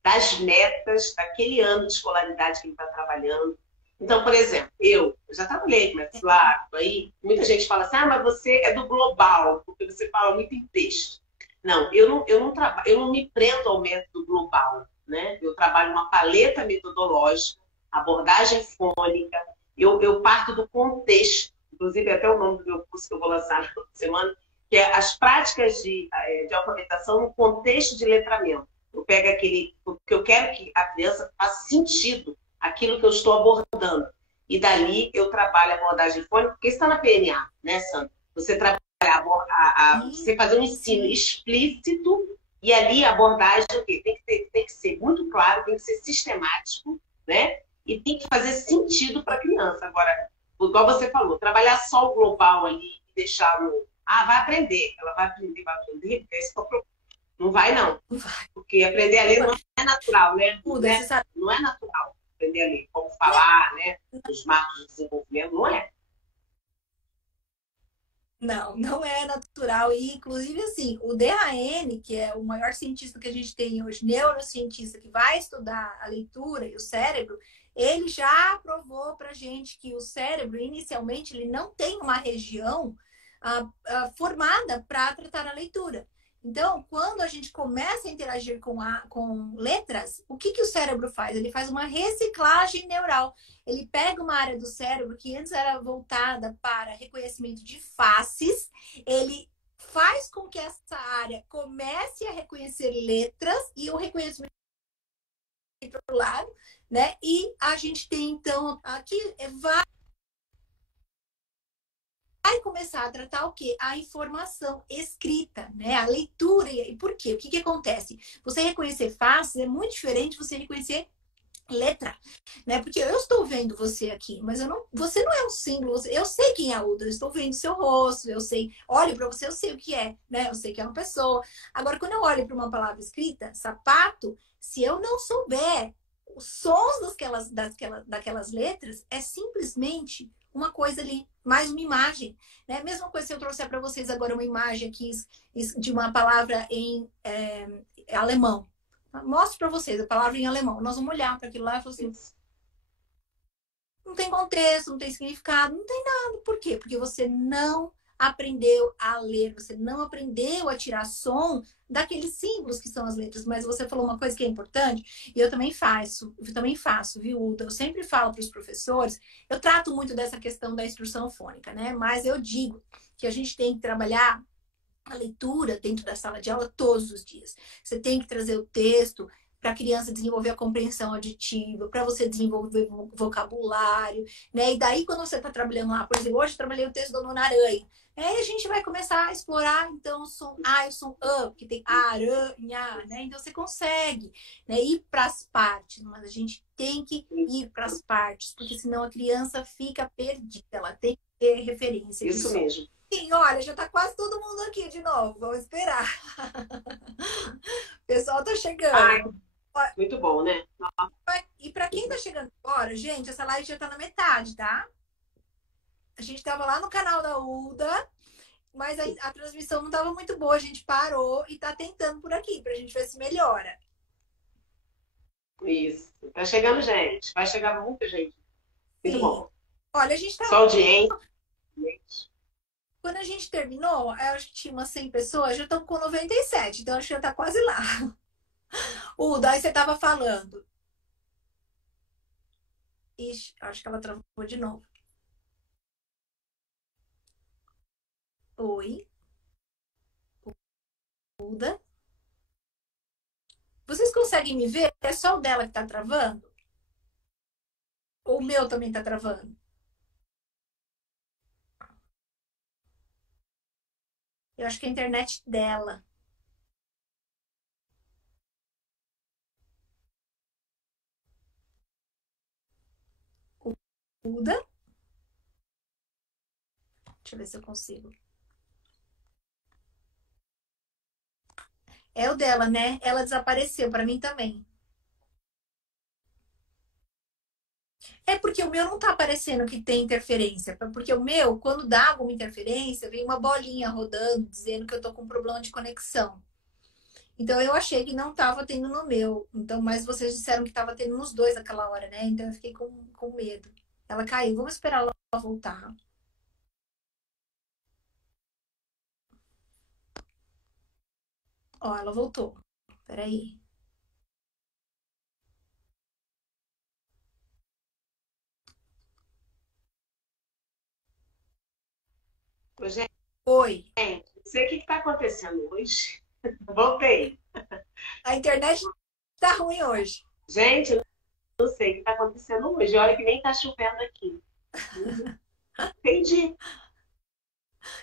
das metas daquele ano de escolaridade que ele está trabalhando. Então, por exemplo, eu já trabalhei com método silábico, aí muita gente fala assim, mas você é do global, porque você fala muito em texto. Não, eu não me prendo ao método global, né? Eu trabalho uma paleta metodológica, abordagem fônica, eu parto do contexto, inclusive até o nome do meu curso que eu vou lançar na semana, que é as práticas de alfabetização no contexto de letramento. Eu pego aquele, porque eu quero que a criança faça sentido aquilo que eu estou abordando. E dali eu trabalho a abordagem fônica, porque isso está na PNA, né, Sandra? Você trabalha você fazer um ensino explícito e ali a abordagem tem que ser muito claro, tem que ser sistemático, né? E tem que fazer sentido para a criança. Agora, igual você falou, trabalhar só o global ali e deixar no... vai aprender. Ela vai aprender, porque não vai, não. Porque aprender a ler não é natural, né? Não é natural aprender a ler. Como falar, né? Os marcos de desenvolvimento, não é. Não, não é natural. E, inclusive, assim, o DHN, que é o maior cientista que a gente tem hoje, neurocientista, que vai estudar a leitura e o cérebro, ele já provou pra gente que o cérebro, inicialmente, ele não tem uma região formada para tratar a leitura. Então, quando a gente começa a interagir com letras, o que o cérebro faz? Ele faz uma reciclagem neural. Ele pega uma área do cérebro que antes era voltada para reconhecimento de faces, ele faz com que essa área comece a reconhecer letras e o reconhecimento para o lado, né? E a gente tem, então, aqui vai começar a tratar o quê? A informação escrita, né? A leitura. E por quê? O que acontece? Você reconhecer faces é muito diferente de você reconhecer letra, né? Porque eu estou vendo você aqui, mas você não é um símbolo. Eu sei quem é a Uda, eu estou vendo seu rosto, eu sei, olho para você, eu sei o que é, né? Eu sei que é uma pessoa. Agora, quando eu olho para uma palavra escrita, sapato, se eu não souber os sons daquelas letras, é simplesmente uma coisa ali, mais uma imagem, né? Mesma coisa se eu trouxer para vocês agora uma imagem aqui de uma palavra em alemão. Mostro para vocês a palavra em alemão. Nós vamos olhar para aquilo lá e falar assim, não tem contexto, não tem significado, não tem nada. Por quê? Porque você não aprendeu a ler, você não aprendeu a tirar som daqueles símbolos que são as letras. Mas você falou uma coisa que é importante, e eu também faço, viu, Uda? Eu sempre falo para os professores, eu trato muito dessa questão da instrução fônica, né? Mas eu digo que a gente tem que trabalhar a leitura dentro da sala de aula todos os dias. Você tem que trazer o texto para a criança desenvolver a compreensão auditiva, para você desenvolver vocabulário, né? E daí, quando você está trabalhando lá, por exemplo, hoje eu trabalhei o texto da Dona Aranha. Aí a gente vai começar a explorar, então, o som A e o som A, porque tem aranha, né? Então, você consegue, né, ir para as partes, mas a gente tem que ir para as partes, porque senão a criança fica perdida, ela tem que ter referência. Isso mesmo. Sim, olha, já tá quase todo mundo aqui de novo. Vamos esperar. O pessoal tá chegando. Ai, muito bom, né? E para quem tá chegando agora, gente, essa live já tá na metade, tá? A gente tava lá no canal da Uda, mas a transmissão não tava muito boa. A gente parou e tá tentando por aqui, pra gente ver se melhora. Isso. Tá chegando gente. Vai chegar muita gente. Muito Sim. bom. Olha, a gente tá... Só audiência. Quando a gente terminou, eu acho que tinha umas 100 pessoas, já estão com 97, então acho que já tá quase lá. Daí você tava falando. Ixi, acho que ela travou de novo. Oi. Uda. Vocês conseguem me ver? É só o dela que tá travando? Ou o meu também tá travando? Eu acho que é a internet dela. Uda. Deixa eu ver se eu consigo. É o dela, né? Ela desapareceu, para mim também. É porque o meu não tá aparecendo que tem interferência. Porque o meu, quando dá alguma interferência, vem uma bolinha rodando, dizendo que eu tô com problema de conexão. Então eu achei que não tava tendo no meu. Então, mas vocês disseram que tava tendo nos dois naquela hora, né? Então eu fiquei com medo. Ela caiu. Vamos esperar ela voltar. Ó, ela voltou. Peraí. Gente, Oi. não sei o que está acontecendo hoje. Voltei. A internet tá ruim hoje. Gente, não sei o que está acontecendo hoje. Olha que nem está chovendo aqui. Entendi.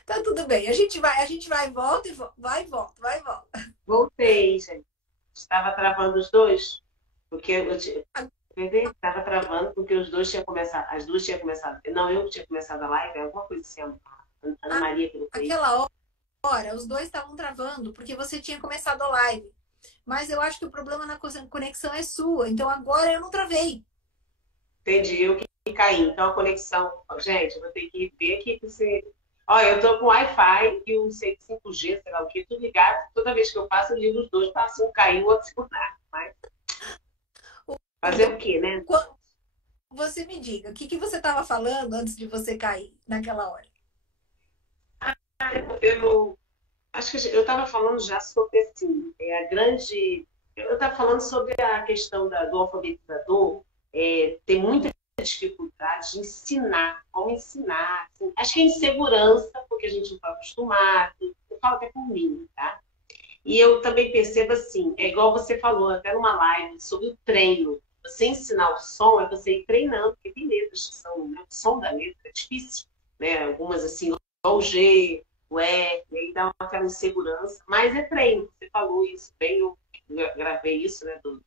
Tá tudo bem. A gente vai e volta, e vai e volta, vai e volta. Voltei, gente. Estava travando os dois, porque eu estava travando porque os dois tinham começado, as duas tinham começado. Não, eu tinha começado a live, alguma coisa assim, a Ana Maria que não fez. Aquela hora, os dois estavam travando porque você tinha começado a live. Mas eu acho que o problema na conexão é sua. Então agora eu não travei. Entendi, eu que caí. Então a conexão, gente, eu vou ter que ver aqui que você. Olha, eu tô com Wi-Fi e um 5G, sei lá o que, tudo ligado. Toda vez que eu faço, eu ligo os dois, passa um caiu, o outro se tornar. Mas fazer o quê, né? Você me diga, o que você estava falando antes de você cair naquela hora? Eu acho que eu estava falando já sobre assim, a grande. Eu estava falando sobre a questão do alfabetizador, tem muita dificuldade de ensinar, como ensinar. Assim. Acho que é insegurança, porque a gente não está acostumado. Eu falo até por mim, tá? E eu também percebo assim, é igual você falou até numa live sobre o treino. Você ensinar o som é você ir treinando, porque tem letras que são, né, o som da letra é difícil, né? Algumas assim, igual o G, o E, e aí dá aquela insegurança, mas é treino, você falou isso bem, eu gravei isso, né, do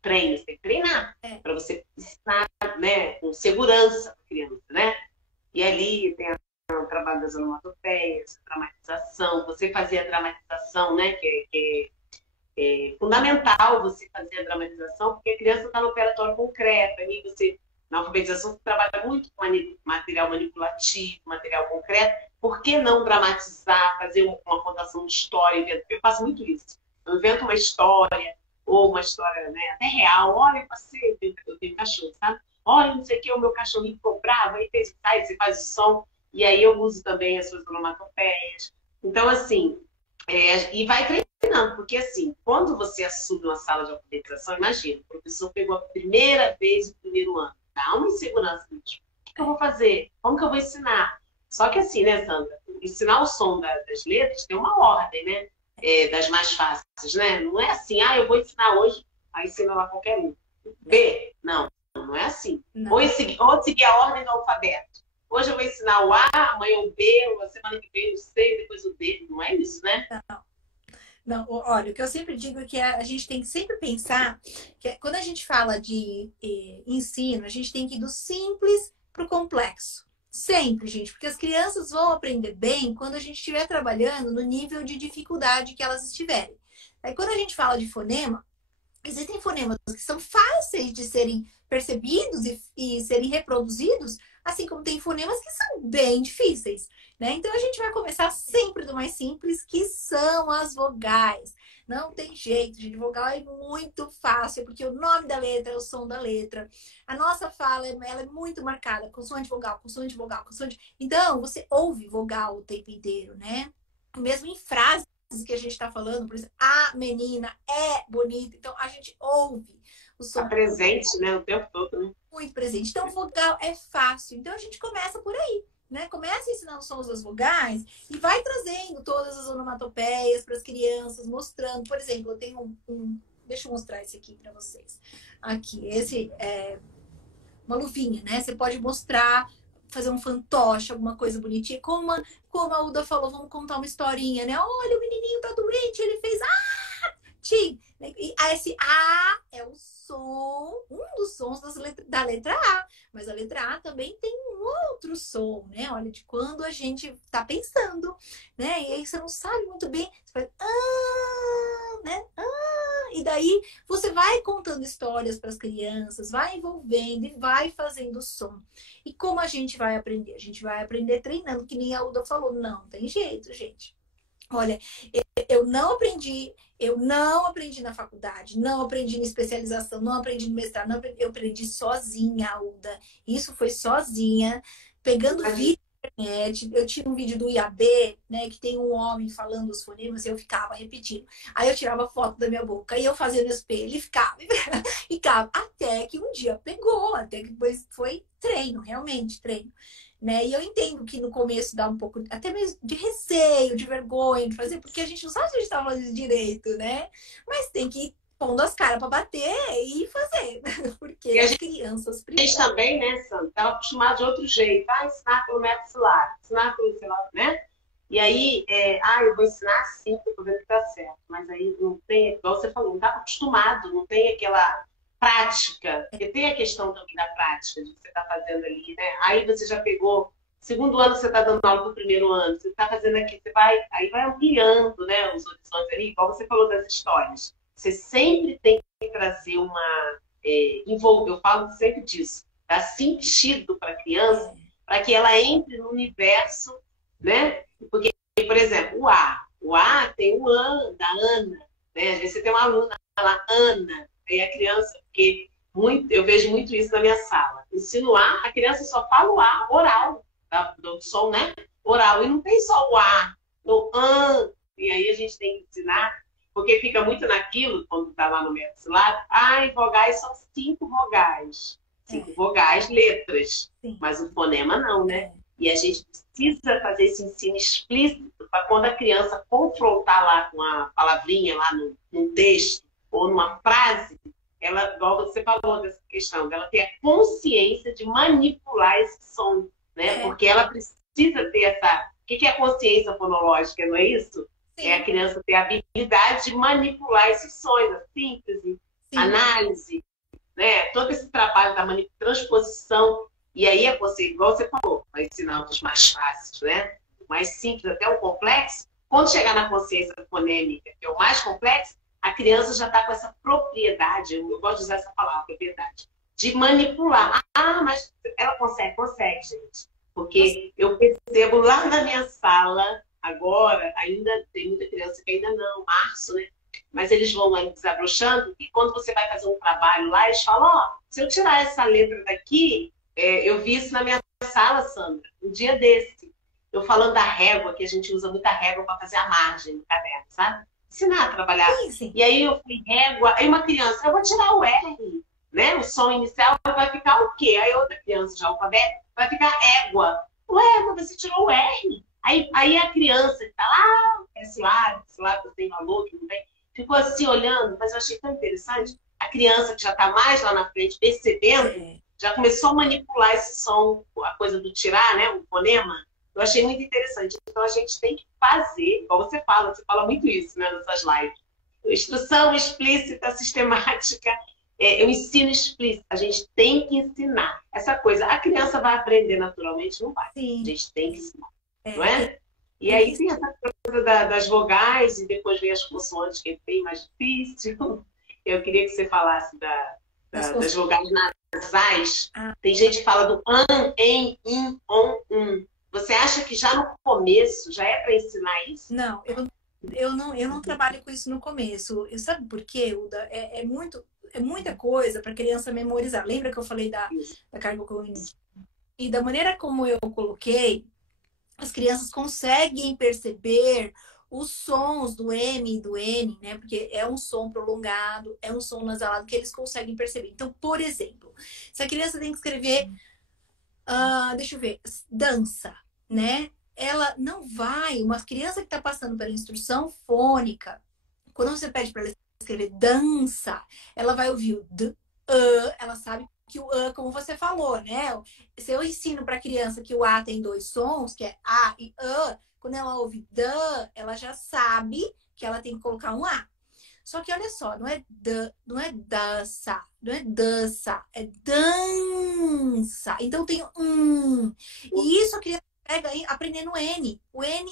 treino, você tem que treinar para você ensinar, né, com segurança para a criança, né? E ali tem o trabalho das onomatopeias, dramatização, você fazer a dramatização, né, que é fundamental você fazer a dramatização, porque a criança está no operatório concreto, aí você, na alfabetização, você trabalha muito com material manipulativo, material concreto, por que não dramatizar, fazer uma contação de história? Eu faço muito isso. Eu invento uma história, ou uma história, né, até real. Olha, eu passei, eu tenho cachorro, sabe? Olha, não sei o que, o meu cachorrinho ficou bravo, aí fez, sai, você faz o som. E aí eu uso também as suas onomatopeias. Então, assim, e vai treinando, porque assim, quando você assume uma sala de alfabetização, imagina, o professor pegou a primeira vez o primeiro ano, dá uma insegurança mesmo. O que eu vou fazer? Como que eu vou ensinar? Só que assim, né, Sandra? Ensinar o som das letras tem uma ordem, né? Das mais fáceis, né? Não é assim, eu vou ensinar hoje, aí ensina lá qualquer um. B, não, não é assim. Não. Ou seguir a ordem do alfabeto. Hoje eu vou ensinar o A, amanhã o B, a semana que vem o C, depois o D. Não é isso, né? Não, olha, o que eu sempre digo é que a gente tem que sempre pensar que quando a gente fala de ensino, a gente tem que ir do simples para o complexo. Sempre, gente, porque as crianças vão aprender bem quando a gente estiver trabalhando no nível de dificuldade que elas estiverem. Aí, quando a gente fala de fonema, existem fonemas que são fáceis de serem percebidos e serem reproduzidos, assim como tem fonemas que são bem difíceis, né? Então a gente vai começar sempre do mais simples, que são as vogais. Não tem jeito, gente. Vogal é muito fácil, porque o nome da letra é o som da letra. A nossa fala, ela é muito marcada, consoante vogal, consoante vogal, consoante. Então, você ouve vogal o tempo inteiro, né? Mesmo em frases que a gente está falando, por exemplo, a menina é bonita. Então, a gente ouve o som. Tá presente, né? O tempo todo, né? Muito presente. Então, vogal é fácil. Então, a gente começa por aí, né? Começa a ensinar os sons das vogais e vai trazendo todas as onomatopeias para as crianças, mostrando. Por exemplo, eu tenho deixa eu mostrar esse aqui para vocês. Aqui, esse é uma luvinha, né? Você pode mostrar, fazer um fantoche, alguma coisa bonitinha. Como a Uda falou, vamos contar uma historinha, né? Olha, o menininho tá doente, ele fez tim. E esse A é o som, um dos sons da letra A. Mas a letra A também tem um outro som, né? Olha, de quando a gente tá pensando, né? E aí você não sabe muito bem, você faz né? E daí você vai contando histórias para as crianças, vai envolvendo e vai fazendo som. E como a gente vai aprender? A gente vai aprender treinando, que nem a Uda falou. Não tem jeito, gente. Olha, eu não aprendi na faculdade, não aprendi na especialização, não aprendi no mestrado, eu aprendi sozinha, Uda. Isso foi sozinha, pegando vídeo na internet. Eu tinha um vídeo do IAB, né, que tem um homem falando os fonemas e eu ficava repetindo. Aí eu tirava foto da minha boca, aí eu fazia no espelho e ficava, até que um dia pegou, até que depois foi treino, realmente treino. Né? E eu entendo que no começo dá um pouco até mesmo de receio, de vergonha de fazer, porque a gente não sabe se a gente tá fazendo direito, né? Mas tem que ir pondo as caras para bater e fazer, porque e as crianças precisam. A gente também, né, Sandra, estava acostumado de outro jeito. Ensinar pelo maxilar, ensinar pelo, sei lá, né? E aí, eu vou ensinar assim, porque eu tô vendo que tá certo. Mas aí não tem, igual você falou, não tá acostumado, não tem aquela prática, porque tem a questão também da prática, de que você está fazendo ali, né? Aí você já pegou, segundo ano você está dando aula do primeiro ano, você está fazendo aqui, aí vai ampliando, né, os horizontes ali, igual você falou das histórias. Você sempre tem que trazer eu falo sempre disso, dar sentido para a criança, para que ela entre no universo, né? Porque, por exemplo, o A tem o An, da Ana, né? Às vezes você tem uma aluna lá, Ana, aí a criança, porque eu vejo muito isso na minha sala. Ensino A criança só fala o A oral, do som, né? Oral. E não tem só o A, o an. E aí a gente tem que ensinar, porque fica muito naquilo, quando está lá no maxilar, vogais são 5 vogais. 5 vogais, letras. Sim. Mas o fonema não, né? E a gente precisa fazer esse ensino explícito para quando a criança confrontar lá com a palavrinha, lá num texto, ou numa frase, ela, igual você falou dessa questão, dela ter a consciência de manipular esse som, né? Porque ela precisa ter essa... O que é a consciência fonológica, não é isso? Sim. É a criança ter a habilidade de manipular esses sons, a síntese, análise, né? Todo esse trabalho da transposição. E aí, igual você falou, vai ensinar os mais fáceis, né? O mais simples até o complexo. Quando chegar na consciência fonêmica, que é o mais complexo, a criança já está com essa propriedade, eu gosto de usar essa palavra, propriedade, de manipular. Mas ela consegue, gente. Porque eu percebo lá na minha sala, agora, ainda tem muita criança que ainda não, março, né? mas eles vão aí desabrochando, e quando você vai fazer um trabalho lá, eles falam, ó, se eu tirar essa letra daqui, eu vi isso na minha sala, Sandra, um dia desse, eu falando da régua, que a gente usa muita régua para fazer a margem do caderno, sabe? Ensinar a trabalhar. Sim, sim. E aí eu fui régua, aí uma criança, eu vou tirar o R, né? O som inicial vai ficar o quê? Aí outra criança já alfabeto vai ficar égua. Ué, mas você tirou o R. Aí a criança que tá lá, esse lado que tem valor, que não tem, ficou assim olhando, mas eu achei tão interessante. A criança que já está mais lá na frente, percebendo, já começou a manipular esse som, a coisa do tirar, né? O fonema. Eu achei muito interessante. Então a gente tem que fazer, igual você fala muito isso, né, nas suas lives. Instrução explícita, sistemática, o ensino explícito. A gente tem que ensinar. Essa coisa, a criança vai aprender naturalmente? Não vai. Sim. A gente tem que ensinar. Não é? E aí tem essa coisa das vogais e depois vem as consoantes, que é bem mais difícil. Eu queria que você falasse das vogais nasais. Tem gente que fala do an, em, in, on, Você acha que já no começo já é para ensinar isso? Não, eu não trabalho com isso no começo. Sabe por quê, Uda? É muita coisa para criança memorizar. Lembra que eu falei da carga cognitiva? E da maneira como eu coloquei, as crianças conseguem perceber os sons do M e do N, né? Porque é um som prolongado, é um som nasalado que eles conseguem perceber. Então, por exemplo, se a criança tem que escrever, deixa eu ver, dança, né? Ela não vai, uma criança que está passando pela instrução fônica, quando você pede para ela escrever dança, ela vai ouvir o D, ela sabe que o A, como você falou, né? Se eu ensino para a criança que o A tem dois sons, que é A e A, quando ela ouve D, ela já sabe que ela tem que colocar um A. Só que olha só, não é dança, não é dança, é dança. Então tem E isso a criança pega aprendendo o N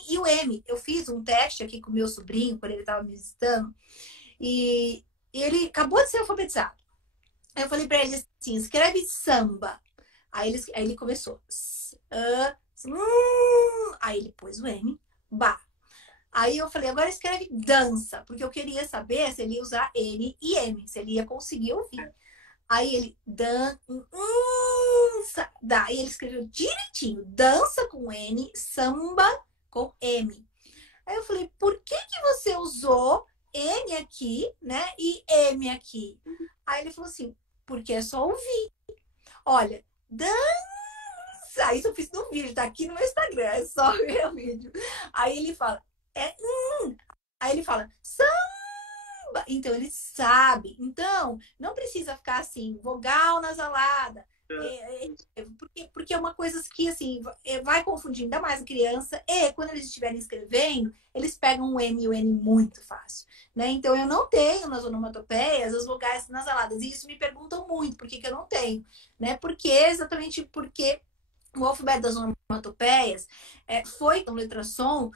e o M. Eu fiz um teste aqui com o meu sobrinho, quando ele estava me visitando, e ele acabou de ser alfabetizado. Aí eu falei pra ele assim, escreve samba. Aí ele começou. Aí ele pôs o M, ba. Aí eu falei, agora escreve dança, porque eu queria saber se ele ia usar N e M, se ele ia conseguir ouvir. Aí ele, dança. Daí ele escreveu direitinho, dança com N, samba com M. Aí eu falei, por que você usou N aqui, né, e M aqui? Aí ele falou assim, porque é só ouvir. Olha, dança. Isso eu fiz no vídeo, tá aqui no meu Instagram, é só ver o vídeo. Aí ele fala, Aí ele fala, samba. Então ele sabe. Então, não precisa ficar assim, vogal nasalada. Porque é uma coisa que, assim, vai confundir ainda mais a criança. E quando eles estiverem escrevendo, eles pegam o M e o N muito fácil, né? Então, eu não tenho nas onomatopeias as vogais nasaladas. E isso me perguntam muito, por que eu não tenho, né? Exatamente porque o alfabeto das onomatopeias foi com letra som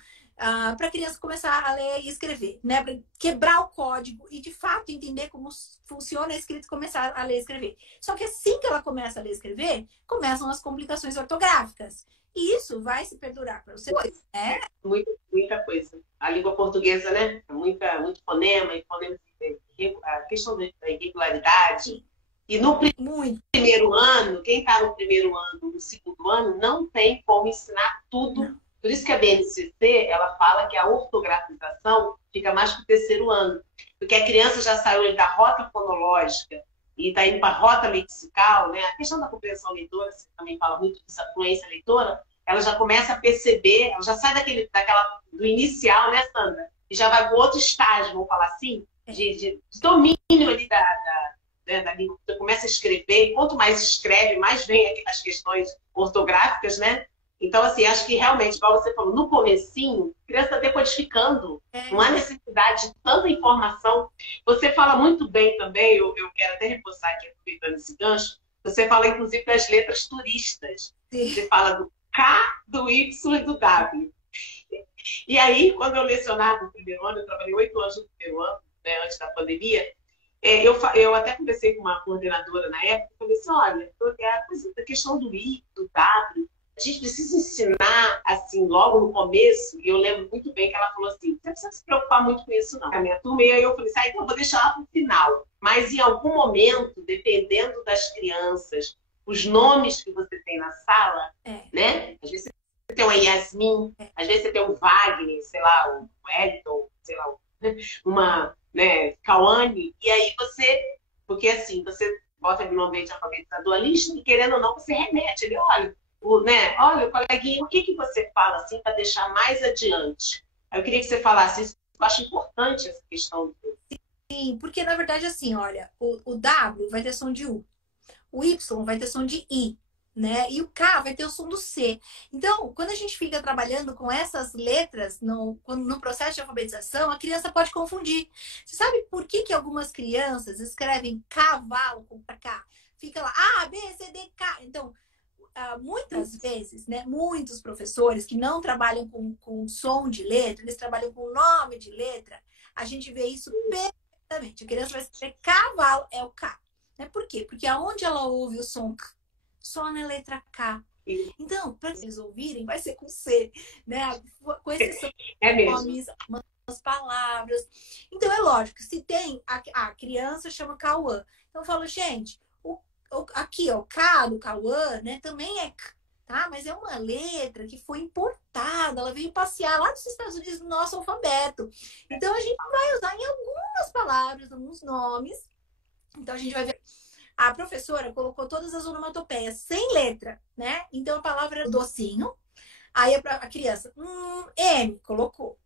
para a criança começar a ler e escrever, né? Para quebrar o código e, de fato, entender como funciona a escrita e começar a ler e escrever. Só que assim que ela começa a ler e escrever, começam as complicações ortográficas. E isso vai se perdurar para você. Muita coisa. A língua portuguesa, né? Muito fonema, e fonema, a questão da irregularidade. Sim. E no primeiro ano, quem está no primeiro ano, no segundo ano, não tem como ensinar tudo. Não. Por isso que a BNCC, ela fala que a ortografização fica mais para o terceiro ano. Porque a criança já saiu da rota fonológica e está indo para a rota lexical, né? A questão da compreensão leitora, você também fala muito disso, a fluência leitora, ela já começa a perceber, ela já sai do inicial, né, Sandra? E já vai para outro estágio, vamos falar assim, de domínio ali da língua. Você começa a escrever, e quanto mais escreve, mais vem as questões ortográficas, né? Então, assim, acho que realmente, igual você falou, no comecinho, a criança está decodificando. Não há necessidade de tanta informação. Você fala muito bem também, eu quero até reforçar aqui, aproveitando esse gancho, você fala, inclusive, das letras turistas. Sim. Você fala do K, do Y e do W. E aí, quando eu lecionava no primeiro ano, eu trabalhei 8 anos no primeiro ano, né, antes da pandemia, eu até conversei com uma coordenadora na época, e falei assim, olha, a questão do I, do W, A gente precisa ensinar, assim, logo no começo, e eu lembro muito bem que ela falou assim, você não precisa se preocupar muito com isso, não. A minha turma, e aí eu falei assim, então eu vou deixar lá para o final. Mas em algum momento, dependendo das crianças, os nomes que você tem na sala, né? Às vezes você tem uma Yasmin, às vezes você tem um Wagner, sei lá, o Wellington, sei lá, uma, né, Cauane, e aí você, porque assim, você bota ali no ambiente alfabetizador ali, e querendo ou não, você remete, ele olha, olha, coleguinha, o que que você fala assim para deixar mais adiante? Eu queria que você falasse isso, eu acho importante essa questão. Sim, porque na verdade assim, olha, o W vai ter som de U, o Y vai ter som de I, né? E o K vai ter o som do C. Então, quando a gente fica trabalhando com essas letras no processo de alfabetização, a criança pode confundir. Você sabe por que que algumas crianças escrevem cavalo com K? Fica lá, A, B, C, D, K. Então, muitas vezes, né, muitos professores que não trabalham com som de letra, eles trabalham com nome de letra, a gente vê isso perfeitamente. A criança vai escrever cavalo, é o K. Né? Por quê? Porque aonde ela ouve o som K, só na letra K. Então, para eles ouvirem, vai ser com C, né? Com esses nomes, as palavras. Então, é lógico, se tem a criança chama Cauã. Então, eu falo, gente, aqui, ó, o K do Cauã, né, também é K, tá? Mas é uma letra que foi importada, ela veio passear lá dos Estados Unidos no nosso alfabeto. Então, a gente vai usar em algumas palavras, alguns nomes. Então, a gente vai ver. A professora colocou todas as onomatopeias sem letra, né? Então, a palavra era docinho. Aí, a criança, M, colocou.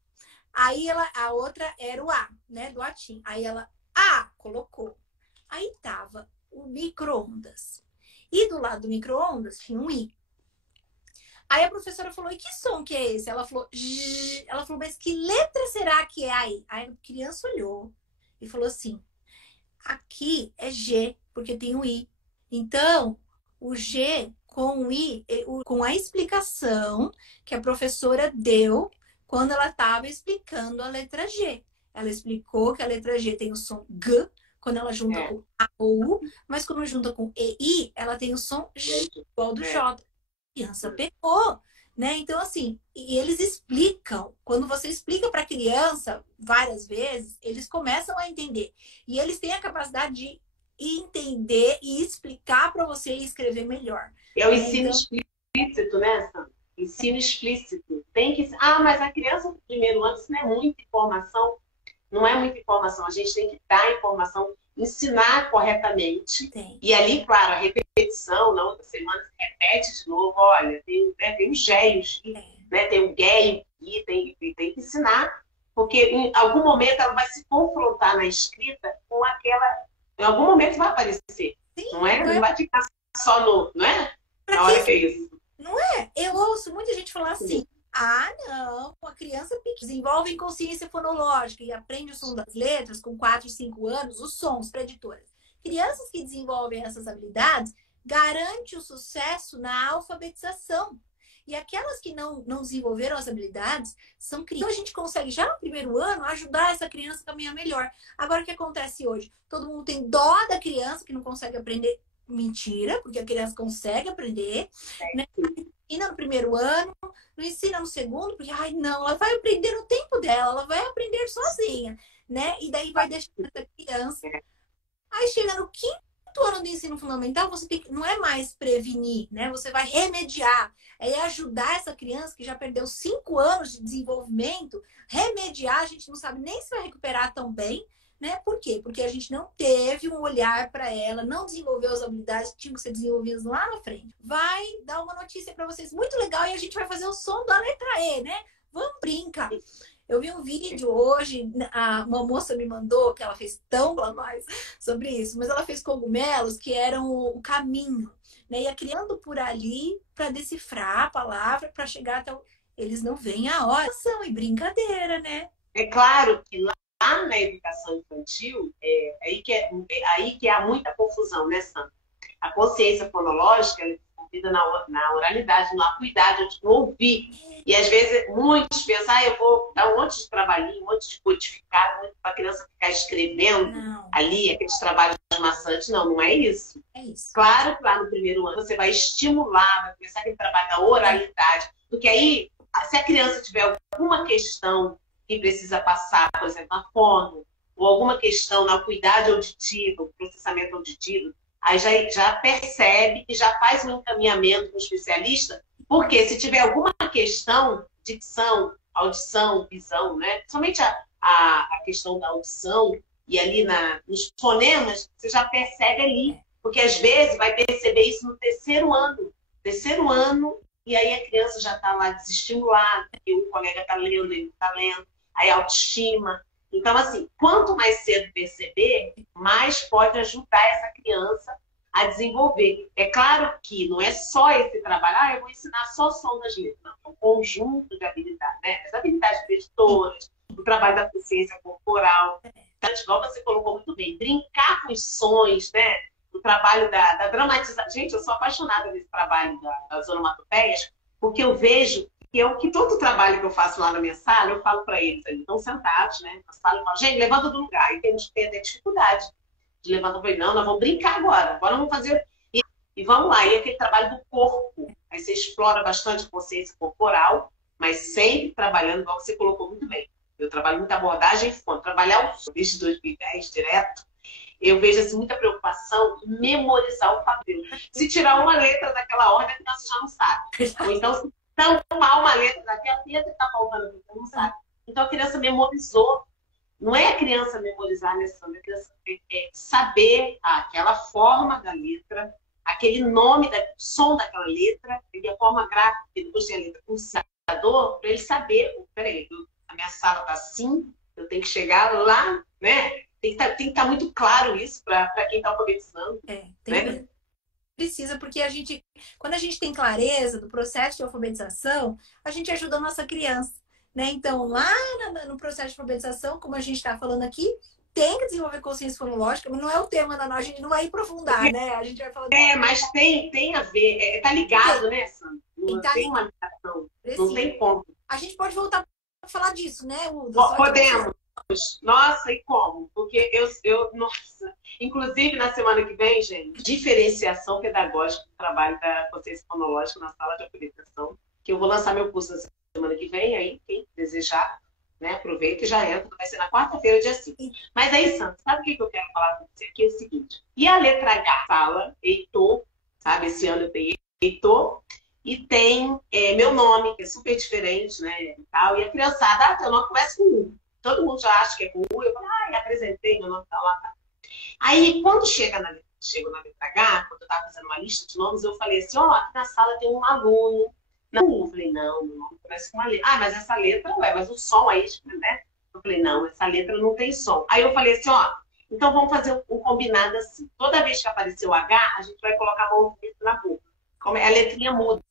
Aí, a outra era o A, né? Do atim. Aí, ela, A, colocou. Aí, tava o micro-ondas. E do lado do micro-ondas tinha um I. Aí a professora falou, e que som que é esse? Ela falou, J. Ela falou, mas que letra será que é aí? Aí a criança olhou e falou assim, aqui é G, porque tem o I. Então, o G com o I, com a explicação que a professora deu quando ela estava explicando a letra G. Ela explicou que a letra G tem o som G, quando ela junta com A ou U, mas quando junta com EI, ela tem o som J, igual do J. A criança pegou, né? Então, assim, e eles explicam. Quando você explica para a criança várias vezes, eles começam a entender. E eles têm a capacidade de entender e explicar para você e escrever melhor. É o ensino explícito, né, Sandra? Ensino explícito. Tem que... mas a criança do primeiro ano, isso não é muita informação. Não é muita informação, a gente tem que dar informação, ensinar corretamente. Tem. E ali, claro, a repetição, na outra semana se repete de novo, olha, tem os géios, né? Tem o gué e tem que ensinar, porque em algum momento ela vai se confrontar na escrita com aquela... Em algum momento vai aparecer, Sim, não é? Não vai ficar só não é? Na hora que é isso. Não é? Eu ouço muita gente falar assim, não, a criança desenvolve consciência fonológica e aprende o som das letras com 4, 5 anos, os sons preditores. Crianças que desenvolvem essas habilidades garantem o sucesso na alfabetização. E aquelas que não desenvolveram as habilidades são crianças. Então a gente consegue já no primeiro ano ajudar essa criança a caminhar melhor. Agora o que acontece hoje? Todo mundo tem dó da criança que não consegue aprender. Mentira, porque a criança consegue aprender, né? Ensina no primeiro ano, não ensina no segundo, porque, não, ela vai aprender no tempo dela, ela vai aprender sozinha, né? E daí vai deixando essa criança. Aí chega no quinto ano do ensino fundamental, você tem que, não é mais prevenir, né? Você vai remediar, é ajudar essa criança que já perdeu 5 anos de desenvolvimento, remediar, a gente não sabe nem se vai recuperar tão bem, né? Por quê? Porque a gente não teve um olhar para ela, não desenvolveu as habilidades que tinham que ser desenvolvidas lá na frente. Vai dar uma notícia para vocês muito legal e a gente vai fazer o som da letra E, né? Vamos brincar. Eu vi um vídeo hoje, uma moça me mandou, que ela fez tão mais sobre isso, mas ela fez cogumelos que eram o caminho, né? Ia criando por ali para decifrar a palavra, para chegar até Eles não veem a hora. E brincadeira, né? É claro que lá na educação infantil, aí que há muita confusão, né, Sandra? A consciência fonológica, desenvolvida na oralidade, na acuidade, no ouvir. E às vezes muitos pensam, eu vou dar um monte de trabalhinho, um monte de codificar, para a criança ficar escrevendo ali, aqueles trabalhos maçantes. Não, não é isso. É isso. Claro que lá no primeiro ano você vai estimular, vai começar aquele trabalho da oralidade, porque aí, se a criança tiver alguma questão que precisa passar, por exemplo, na fono, ou alguma questão na acuidade auditiva, processamento auditivo, aí já percebe e já faz um encaminhamento com o especialista, porque se tiver alguma questão, dicção, audição, visão, né? Somente a questão da audição e ali nos fonemas, você já percebe ali, porque às vezes vai perceber isso no terceiro ano, e aí a criança já está lá desestimulada, porque o colega está lendo, ele está lendo, aí a autoestima. Então, assim, quanto mais cedo perceber, mais pode ajudar essa criança a desenvolver. É claro que não é só esse trabalho, eu vou ensinar só o som das letras. Não, é um conjunto de habilidades, né? As habilidades preditoras, o trabalho da consciência corporal. Igual você colocou muito bem, brincar com os sons, né? O trabalho da dramatização. Gente, eu sou apaixonada nesse trabalho das onomatopeias, porque eu vejo que todo o trabalho que eu faço lá na minha sala, eu falo para eles, eles estão sentados, né? Na sala, eu falo, gente, levanta do lugar. E tem gente que tem até dificuldade de levantar. Eu falei, não, nós vamos brincar agora vamos fazer. E vamos lá, e aquele trabalho do corpo. Aí você explora bastante a consciência corporal, mas sempre trabalhando, igual você colocou muito bem. Eu trabalho muita abordagem, quando trabalhar desde 2010 direto, eu vejo assim, muita preocupação em memorizar o papel. Se tirar uma letra daquela ordem, a criança já não sabe. Ou então, se tampar uma letra daquela, letra que está faltando, você não sabe. Então, a criança memorizou. Não é a criança memorizar, né, Sandra? A criança saber aquela forma da letra, aquele nome, som daquela letra, e a forma gráfica, depois tem a letra pulsador, para ele saber, peraí, a minha sala está assim, eu tenho que chegar lá, né? Tem que estar muito claro isso para quem está alfabetizando. Né? Precisa, porque quando a gente tem clareza do processo de alfabetização, a gente ajuda a nossa criança. Né? Então, lá no processo de alfabetização, como a gente está falando aqui, tem que desenvolver consciência fonológica, mas não é o tema da nossa, a gente não vai aprofundar, né? A gente vai falar... mas tem a ver, tá ligado, né, Sandra? Não tem uma ligação, não tem como. A gente pode voltar a falar disso, né, Udo? Podemos. Nossa, e como? Porque nossa, inclusive na semana que vem, gente, diferenciação pedagógica do trabalho da consciência fonológica na sala de alfabetização, que eu vou lançar meu curso na semana que vem, aí quem desejar, né, aproveita e já entra, vai ser na quarta-feira, dia 5. Mas aí, Sandra, sabe o que eu quero falar com você aqui? É o seguinte, e a letra H fala Heitor, sabe, esse ano eu tenho Heitor, e tem meu nome, que é super diferente, né, e tal, e a criançada, teu nome começa com U. Todo mundo já acha que é com U, eu falo, apresentei, meu nome tá lá, tá. Aí, quando chego na letra H, quando eu tava fazendo uma lista de nomes, eu falei assim, aqui na sala tem um aluno. Não, eu falei, não, meu nome começa com uma letra. Mas essa letra, mas o som aí, né? Eu falei, não, essa letra não tem som. Aí eu falei assim, então vamos fazer um combinado assim. Toda vez que aparecer o H, a gente vai colocar a mão na boca. Como a letrinha muda.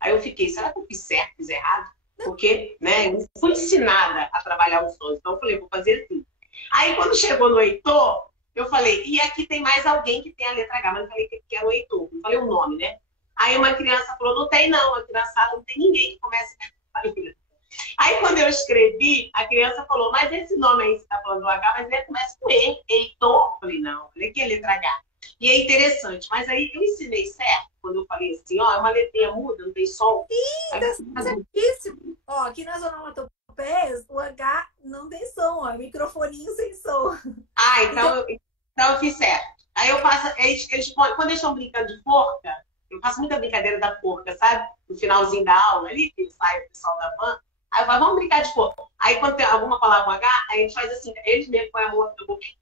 Aí eu fiquei, será que eu fiz certo, fiz errado? Porque, né, eu fui ensinada a trabalhar os sons. Então eu falei, vou fazer assim. Aí quando chegou no Heitor, eu falei, e aqui tem mais alguém que tem a letra H, mas eu falei que era o Heitor. Não falei o nome, né? Aí uma criança falou, não tem não, aqui na sala não tem ninguém que comece a... Aí quando eu escrevi, a criança falou, mas esse nome aí, você está falando do H, mas ele começa com E, Heitor. Eu falei, não, olha aqui a letra H. E é interessante, mas aí eu ensinei certo, quando eu falei assim, é uma letrinha muda, não tem som. Sim, tá certíssimo. Aqui nas onomatopeias, o H não tem som, é microfoninho sem som. Então eu fiz certo. Aí eu faço, quando eles estão brincando de forca, eu faço muita brincadeira da forca, sabe? No finalzinho da aula ali, que sai o pessoal da van. Aí eu falo, vamos brincar de forca. Aí quando tem alguma palavra com H, aí a gente faz assim, eles mesmo põem a mão na boquinha.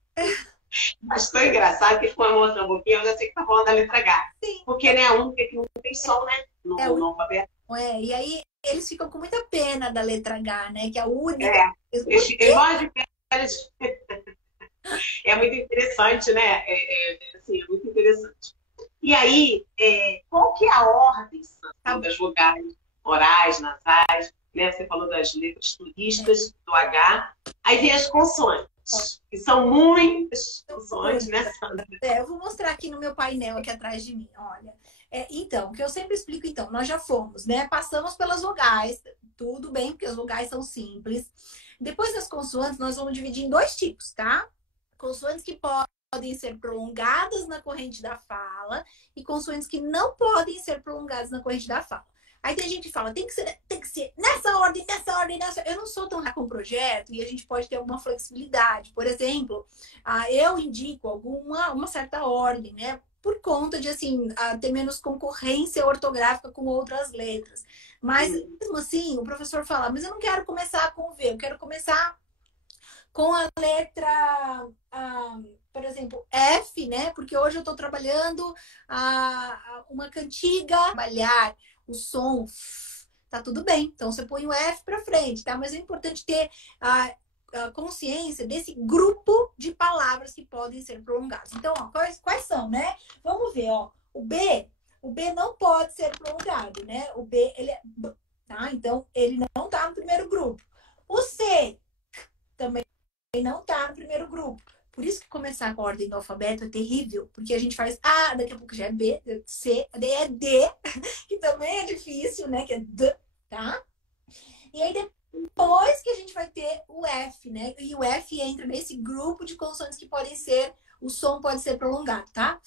Mas foi engraçado que eles põem a mão na boquinha, eu já sei que tá falando da letra H. Sim. Porque é a única que não tem som, né? No alfabeto. E aí eles ficam com muita pena da letra H, né? Que é a única. É muito interessante, né? Assim, é muito interessante. E aí, qual que é a ordem das vogais orais, nasais, né? Você falou das letras turistas, do H. Aí vem as consoantes, que são muitas consoantes, né, Sandra? Eu vou mostrar aqui no meu painel, aqui atrás de mim, olha. Então, o que eu sempre explico, então, nós já fomos, né? Passamos pelas vogais, tudo bem, porque as vogais são simples. Depois das consoantes, nós vamos dividir em dois tipos, tá? Consoantes que podem ser prolongadas na corrente da fala e consoantes que não podem ser prolongadas na corrente da fala. Aí tem gente que fala, tem que ser nessa ordem, nessa ordem, nessa. Eu não sou tão com o projeto e a gente pode ter alguma flexibilidade. Por exemplo, eu indico uma certa ordem, né? Por conta de, assim, ter menos concorrência ortográfica com outras letras. Mas, mesmo assim, o professor fala, mas eu não quero começar com V, eu quero começar com a letra, por exemplo, F, né? Porque hoje eu estou trabalhando uma cantiga, trabalhar o som, tá tudo bem. Então, você põe o F para frente, tá? Mas é importante ter a consciência desse grupo de palavras que podem ser prolongadas. Então, ó, quais são, né? Vamos ver, ó. O B não pode ser prolongado, né? O B, ele é B, tá? Então, ele não tá no primeiro grupo. O C também não tá no primeiro grupo. Por isso que começar com a ordem do alfabeto é terrível, porque a gente faz A, daqui a pouco já é B, C, daí é D, que também é difícil, né? Que é D, tá? E aí depois que a gente vai ter o F, né? E o F entra nesse grupo de consoantes que podem ser, o som pode ser prolongado, tá?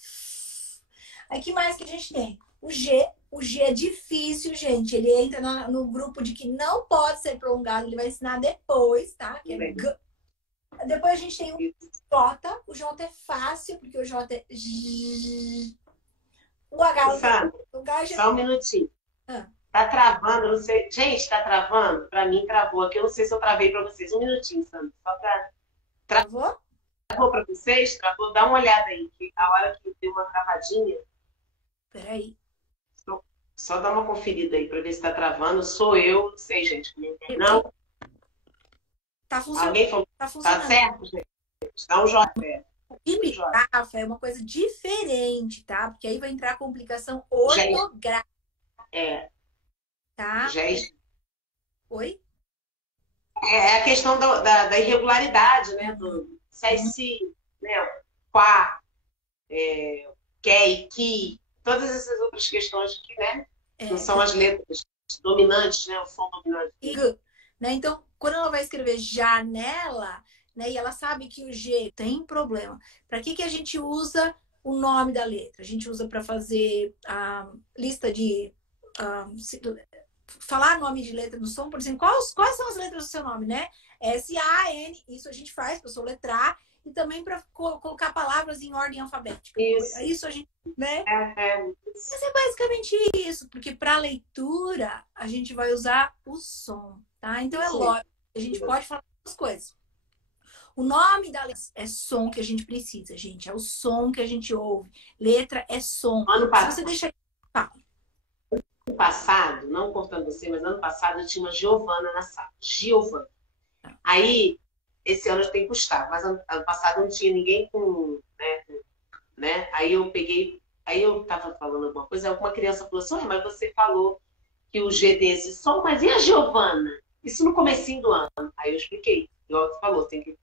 Aí que mais que a gente tem? O G é difícil, gente. Ele entra no grupo de que não pode ser prolongado, ele vai ensinar depois, tá? Que é G. Depois a gente tem o J. O J é fácil, porque o J é J. O H. Só um minutinho. Tá travando, não sei. Gente, tá travando? Pra mim travou aqui. Eu não sei se eu travei pra vocês. Um minutinho, Sandra. Só pra... Travou? Travou pra vocês? Travou? Dá uma olhada aí. Que a hora que deu uma travadinha. Peraí. Só dá uma conferida aí pra ver se tá travando. Sou eu. Não sei, gente. Não. Tá funcionando. Alguém falou? Tá funcionando. Tá certo, gente? Dá um joinha. Epigrafa é uma coisa diferente, tá? Porque aí vai entrar a complicação ortográfica. Tá? Oi? É a questão da irregularidade, né? Se, né? Quá, quer e que, todas essas outras questões que, né? Não são as letras dominantes, né? O som dominante. Né? Então, quando ela vai escrever janela, né? E ela sabe que o G tem problema. Para que a gente usa o nome da letra? A gente usa para fazer a lista de... falar nome de letra no som, por exemplo, quais são as letras do seu nome, né? S-A-N, isso a gente faz para soletrar, e também para colocar palavras em ordem alfabética. Isso a gente, né? Mas é basicamente isso, porque para leitura a gente vai usar o som, tá? Então é lógico, a gente pode falar duas coisas. O nome da letra é som que a gente precisa, gente. É o som que a gente ouve. Letra é som. Se você deixar... Ano passado, não cortando você, mas ano passado eu tinha uma Giovana na sala. Giovana. Aí, esse ano eu tenho Gustavo, mas ano passado não tinha ninguém com, né? Aí eu peguei, aí eu tava falando alguma coisa, alguma criança falou assim, mas você falou que o G tem esse som, mas e a Giovana? Isso no comecinho do ano. Aí eu expliquei, igual você falou, tem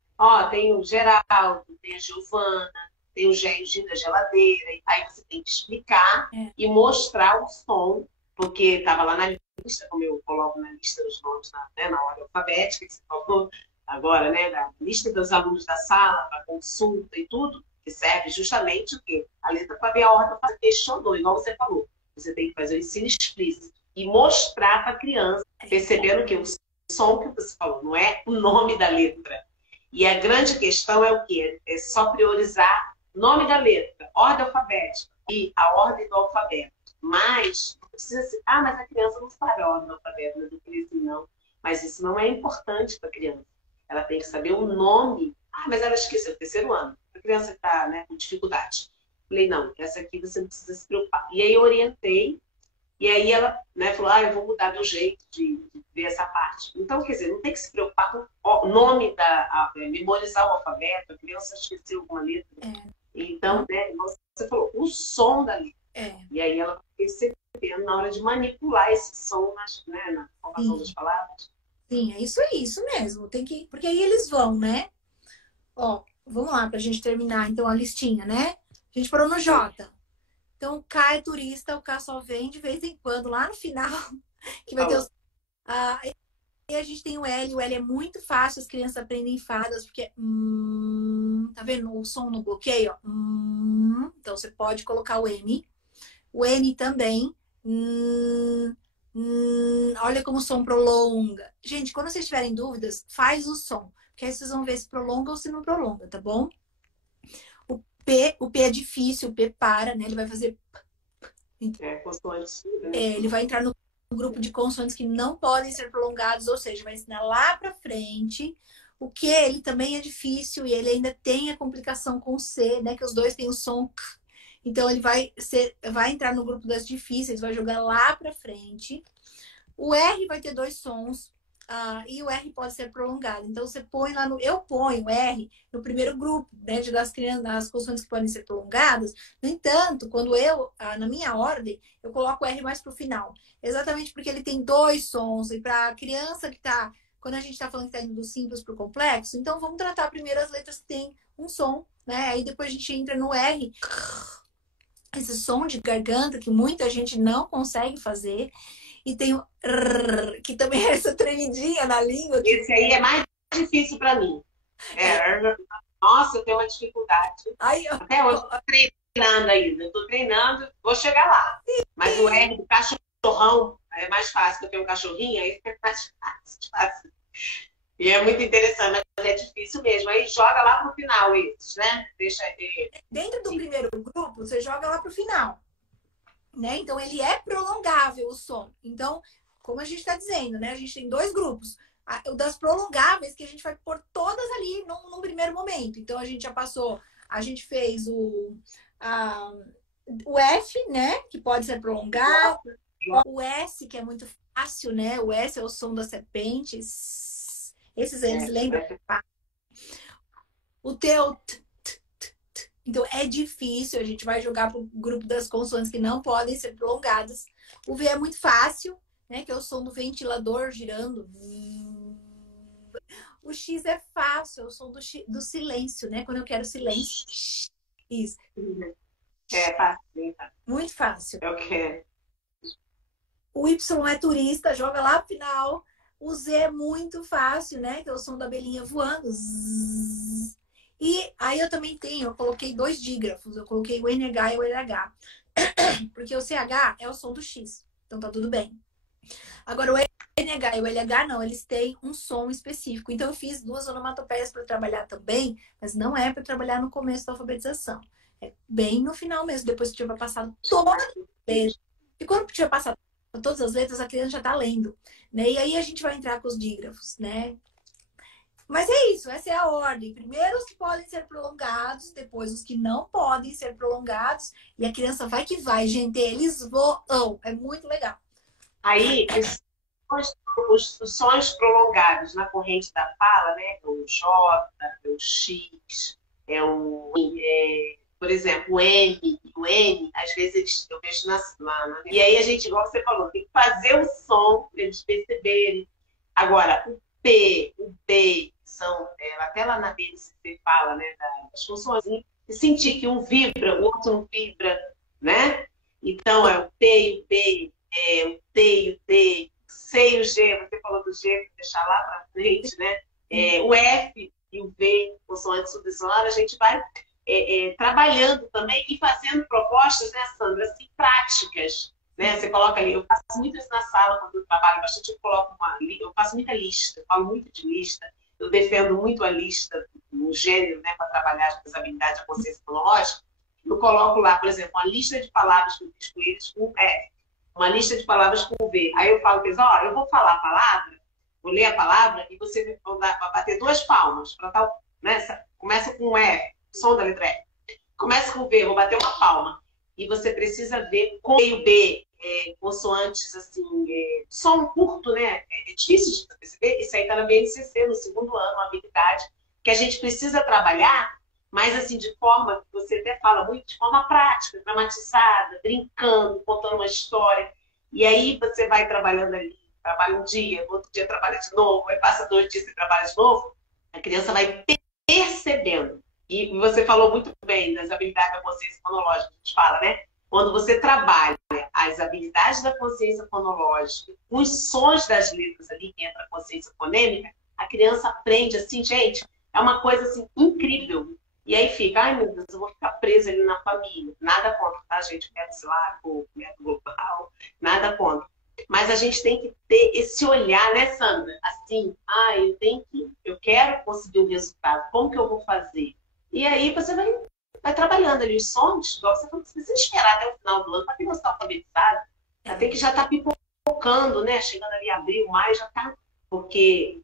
o Geraldo, tem a Giovana, tem o G da geladeira, aí você tem que explicar e mostrar o som, porque estava lá na lista, como eu coloco na lista os nomes na ordem alfabética, que você falou agora, né, da lista dos alunos da sala, para consulta e tudo, que serve justamente o quê? A letra para ver a ordem, você questionou, igual você falou. Você tem que fazer o ensino explícito e mostrar para a criança, percebendo que o som que você falou não é o nome da letra. E a grande questão é o quê? É só priorizar nome da letra, ordem alfabética e a ordem do alfabeto. Mas, não precisa ser, mas a criança não sabe a ordem do alfabeto, mas eu falei assim, não. Mas isso não é importante para a criança. Ela tem que saber o nome. Mas ela esqueceu, o terceiro ano. A criança está, né, com dificuldade. Falei, não, essa aqui você não precisa se preocupar. E aí eu orientei, e aí ela, né, falou, eu vou mudar meu jeito de ver essa parte. Então, quer dizer, não tem que se preocupar com o nome memorizar o alfabeto, a criança esqueceu alguma letra. Então, né, você falou, o som da letra. E aí ela vai percebendo na hora de manipular esse som na formação das palavras. Sim, é isso mesmo. Tem que, porque aí eles vão, né? Ó, vamos lá pra gente terminar então a listinha, né? A gente parou no J. Então, o K é turista, o K só vem de vez em quando, lá no final, que vai ter os. Ah, e a gente tem o L é muito fácil, as crianças aprendem fadas, porque tá vendo o som no bloqueio? Ó? Então você pode colocar o N também. Olha como o som prolonga. Gente, quando vocês tiverem dúvidas, faz o som, porque aí vocês vão ver se prolonga ou se não prolonga, tá bom? O P é difícil, o P para, né? Ele vai fazer. Ele vai entrar no grupo de consoantes que não podem ser prolongados, ou seja, vai ensinar lá para frente. O Q, ele também é difícil e ele ainda tem a complicação com o C, né? Que os dois têm o som K. Então, ele vai entrar no grupo das difíceis, vai jogar lá para frente. O R vai ter dois sons. E o R pode ser prolongado. Então, você põe lá no... Eu ponho o R no primeiro grupo, né, das crianças, das consoantes que podem ser prolongadas. No entanto, quando na minha ordem, eu coloco o R mais pro final. Exatamente porque ele tem dois sons. E para a criança que tá... Quando a gente tá falando que tá indo do simples pro complexo, então vamos tratar primeiro as letras que tem um som, né? Aí depois a gente entra no R. Esse som de garganta que muita gente não consegue fazer. E tem o R, que também é essa tremidinha na língua. Esse aí é mais difícil para mim. Nossa, eu tenho uma dificuldade. Até hoje eu tô treinando ainda. Eu tô treinando, vou chegar lá. Mas o R do cachorrão é mais fácil, porque eu tenho um cachorrinho, aí fica mais fácil. E é muito interessante, mas é difícil mesmo. Aí joga lá pro final esses, né? Deixa dentro do primeiro grupo, você joga lá pro final. Né? Então, ele é prolongável o som. Então, como a gente está dizendo, né? A gente tem dois grupos. O das prolongáveis, que a gente vai pôr todas ali num primeiro momento. Então, a gente já passou, a gente fez o F, né? Que pode ser prolongado. O S, que é muito fácil, né? O S é o som das serpentes. Esses eles lembram. O T é o T. Então, é difícil, a gente vai jogar para o grupo das consoantes que não podem ser prolongadas. O V é muito fácil, né? Que é o som do ventilador girando. O X é fácil, é o som do silêncio, né? Quando eu quero silêncio. Isso. É fácil. Muito fácil. Eu quero. O Y é turista, joga lá no final. O Z é muito fácil, né? Que é o som da abelhinha voando. E aí eu também eu coloquei dois dígrafos. Eu coloquei o NH e o LH. Porque o CH é o som do X. Então tá tudo bem. Agora o NH e o LH não, eles têm um som específico. Então eu fiz duas onomatopeias para trabalhar também, mas não é para trabalhar no começo da alfabetização. É bem no final mesmo, depois que tiver passado todas as letras. E quando tiver passado todas as letras, a criança já tá lendo, né? E aí a gente vai entrar com os dígrafos, né? Mas é isso, essa é a ordem. Primeiro os que podem ser prolongados, depois os que não podem ser prolongados. E a criança vai que vai, gente. Eles voam. É muito legal. Aí, os sons prolongados na corrente da fala, né? O J, o X, por exemplo, o M e o N, às vezes eu vejo E aí a gente, igual você falou, tem que fazer o som para eles perceberem. Agora, o P, o B, são, até lá na BNCC fala, né, das funções, e sentir que um vibra, o outro não vibra, né? Então, é o P e o B, o T e o D, o C e o G, você falou do G, vou deixar lá para frente, né? O F e o V, consoante subsonora, a gente vai trabalhando também e fazendo propostas, né, Sandra, assim, práticas. Né? Você coloca ali, eu faço muito isso na sala quando eu trabalho bastante, eu faço muita lista, eu falo muito de lista, eu defendo muito a lista no gênero, né, para trabalhar as habilidades da consciência fonológica. Eu coloco lá, por exemplo, uma lista de palavras que eu fiz com eles com F, uma lista de palavras com V. Aí eu falo para eles, eu vou falar a palavra, vou ler a palavra e você vai bater duas palmas para tal, né? Começa com o F, som da letra F. Começa com o V, vou bater uma palma. E você precisa ver com o B, consoantes, assim, som curto, né? É difícil de perceber. Isso aí está na BNCC, no segundo ano, uma habilidade que a gente precisa trabalhar, mas assim, de forma, que você até fala muito, de forma prática, dramatizada, brincando, contando uma história. E aí você vai trabalhando ali, trabalha um dia, outro dia trabalha de novo, aí passa 2 dias e trabalha de novo, a criança vai percebendo. E você falou muito bem das habilidades da consciência fonológica, a gente fala, né? Quando você trabalha as habilidades da consciência fonológica, os sons das letras ali, que entra a consciência fonêmica, a criança aprende assim, gente, é uma coisa assim incrível. E aí fica, ai meu Deus, eu vou ficar presa ali na família. Nada contra, tá, gente? Método Silaco, método global, nada contra. Mas a gente tem que ter esse olhar, né, Sandra? Assim, eu quero conseguir um resultado, como que eu vou fazer? E aí você vai trabalhando ali os sons, igual você falou, você precisa esperar até o final do ano para a criança estar alfabetizada. Até que já está pipocando, né? Chegando ali abril, maio, já está. Porque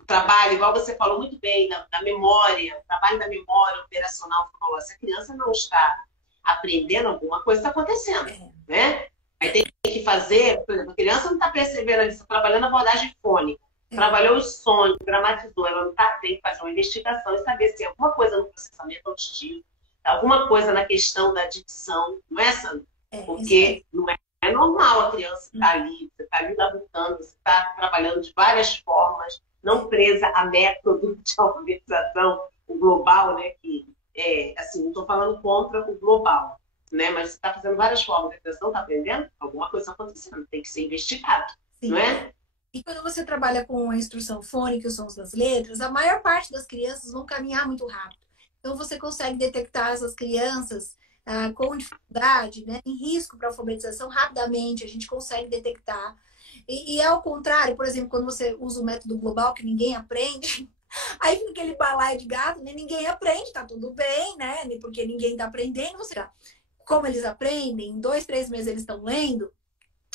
o trabalho, igual você falou muito bem, da memória, o trabalho da memória operacional fonológica, se a criança não está aprendendo alguma coisa, está acontecendo, né? Aí tem que fazer, por exemplo, a criança não está percebendo, ela está trabalhando a abordagem fônica, trabalhou os sons, gramatizou, ela não tem que fazer uma investigação e saber se tem alguma coisa no processamento auditivo, alguma coisa na questão da dicção, não é, Sandra? Porque não é normal a criança estar ali, você está ali labutando, você está trabalhando de várias formas, não presa a método de alfabetização, o global, né, que assim, não estou falando contra o global, né, mas você está fazendo várias formas, a criança não está aprendendo, alguma coisa acontecendo, tem que ser investigado, não é? E quando você trabalha com a instrução fônica e os sons das letras, a maior parte das crianças vão caminhar muito rápido. Então você consegue detectar essas crianças com dificuldade, né, em risco para alfabetização rapidamente, a gente consegue detectar. E ao contrário, por exemplo, quando você usa o método global, que ninguém aprende, aí fica aquele balaio de gato, né? Ninguém aprende, tá tudo bem, né? Porque ninguém tá aprendendo. Como eles aprendem, em 2, 3 meses eles estão lendo,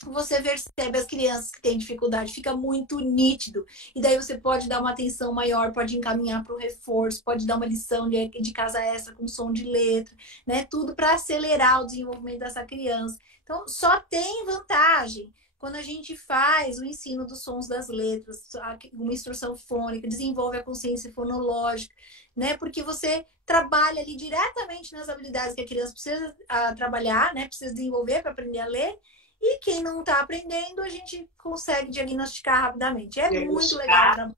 você percebe as crianças que têm dificuldade, fica muito nítido. E daí você pode dar uma atenção maior, pode encaminhar para o reforço, pode dar uma lição de casa extra com som de letra, né? Tudo para acelerar o desenvolvimento dessa criança. Então, só tem vantagem quando a gente faz o ensino dos sons das letras, uma instrução fônica, desenvolve a consciência fonológica, né? Porque você trabalha ali diretamente nas habilidades que a criança precisa trabalhar, né? Precisa desenvolver para aprender a ler. E quem não está aprendendo, a gente consegue diagnosticar rapidamente. Muito legal.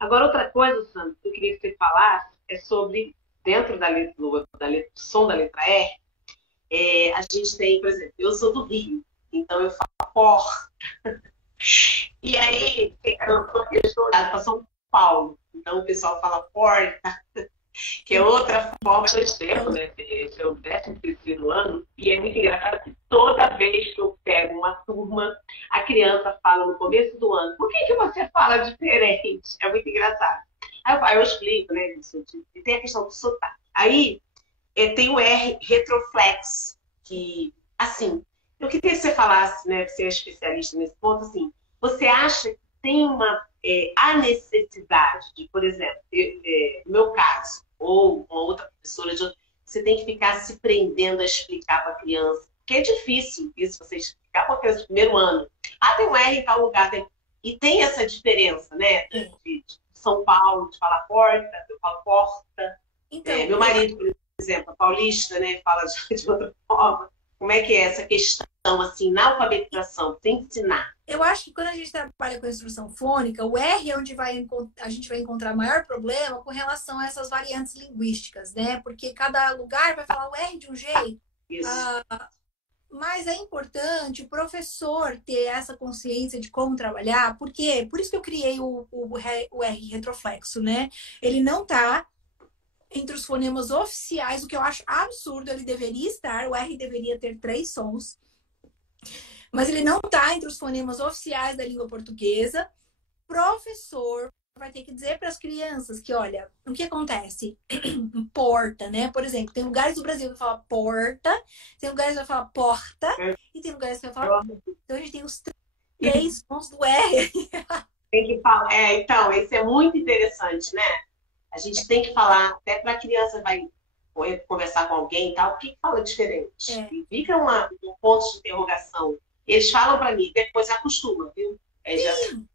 Agora, outra coisa, Sandra, que eu queria que você falasse é sobre, dentro da letra, do som da letra R, a gente tem, por exemplo, eu sou do Rio, então eu falo porta. E aí, eu estou para São Paulo, então o pessoal fala porta, que é outra forma de exemplo, né? Esse é o 13º ano, e é muito engraçado que toda vez que eu pego uma turma, a criança fala no começo do ano, por que você fala diferente? É muito engraçado. Aí eu explico, né? E tem a questão do sotaque. Aí tem o R retroflexo, que, assim, eu queria que você falasse, né? Você é especialista nesse ponto, assim, você acha que tem a necessidade de, por exemplo, no meu caso, ou uma outra professora, você tem que ficar se prendendo a explicar para a criança, porque é difícil isso, você explicar para a criança no primeiro ano. Tem um R em tal lugar, e tem essa diferença, né? De São Paulo, de falar porta, eu falo porta. Então, meu marido, por exemplo, paulista, né? Fala de outra forma. Como é que é essa questão, assim, na alfabetização, sem ensinar? Eu acho que quando a gente trabalha com a instrução fônica, o R é onde a gente vai encontrar maior problema com relação a essas variantes linguísticas, né? Porque cada lugar vai falar o R de um jeito. Mas é importante o professor ter essa consciência de como trabalhar, porque por isso que eu criei o R retroflexo, né? Ele não está entre os fonemas oficiais, o que eu acho absurdo, ele deveria estar, o R deveria ter 3 sons, mas ele não está entre os fonemas oficiais da língua portuguesa. Professor vai ter que dizer para as crianças que, olha, o que acontece? Porta, né? Por exemplo, tem lugares do Brasil que vai falar porta, tem lugares que vai falar porta, e tem lugares que vai falar porta. Então a gente tem os 3 sons do R. Tem que falar. Então, isso é muito interessante, né? A gente tem que falar, até para a criança vai conversar com alguém e tal, o que fala diferente? E fica um ponto de interrogação. Eles falam para mim, depois acostuma, viu? Sim,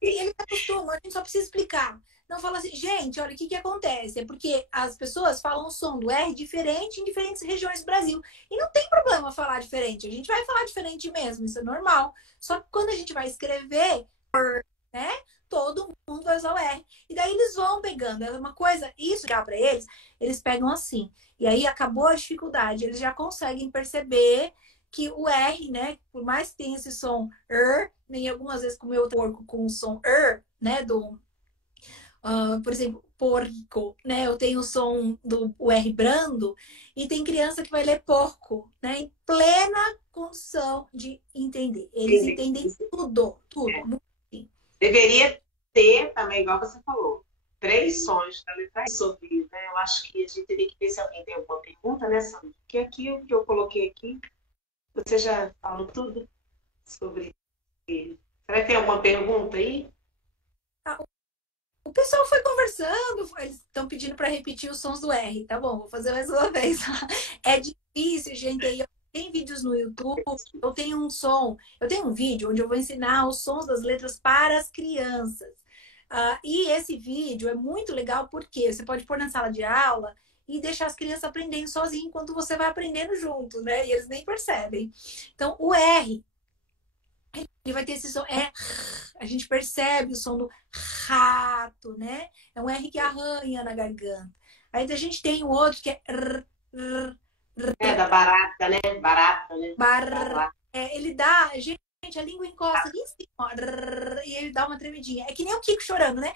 ele acostuma, a gente só precisa explicar. Não fala assim, gente, olha, o que acontece? É porque as pessoas falam o som do R diferente em diferentes regiões do Brasil. E não tem problema falar diferente, a gente vai falar diferente mesmo, isso é normal. Só que quando a gente vai escrever, né? Todo mundo vai usar o R. E daí eles vão pegando. É uma coisa, isso já para eles pegam assim. E aí acabou a dificuldade. Eles já conseguem perceber que o R, né? Por mais que tenha esse som nem algumas vezes com o meu porco com o som né? Por exemplo, porco, né? Eu tenho o som do o R brando e tem criança que vai ler porco, né? Em plena condição de entender. Eles entendem tudo, tudo. É. Muito bem. Deveria ter também, igual você falou, 3 sons da letra sobre, né? Eu acho que a gente teria que ver se alguém tem alguma pergunta, né, Sandra? Porque aqui, o que eu coloquei aqui, você já falou tudo sobre ele. Será que tem alguma pergunta aí? O pessoal foi conversando, eles estão pedindo para repetir os sons do R, tá bom? Vou fazer mais uma vez. É difícil, gente. Aí tem vídeos no YouTube. Eu tenho um vídeo onde eu vou ensinar os sons das letras para as crianças. E esse vídeo é muito legal porque você pode pôr na sala de aula e deixar as crianças aprendendo sozinhas enquanto você vai aprendendo junto, né? E eles nem percebem. Então, o R, ele vai ter esse som. A gente percebe o som do rato, né? É um R que arranha na garganta. Aí a gente tem o outro que é da barata, né? Barata, né? Barata. Ele dá, gente, a língua encosta ali em cima, ó, e ele dá uma tremidinha. É que nem o Kiko chorando, né?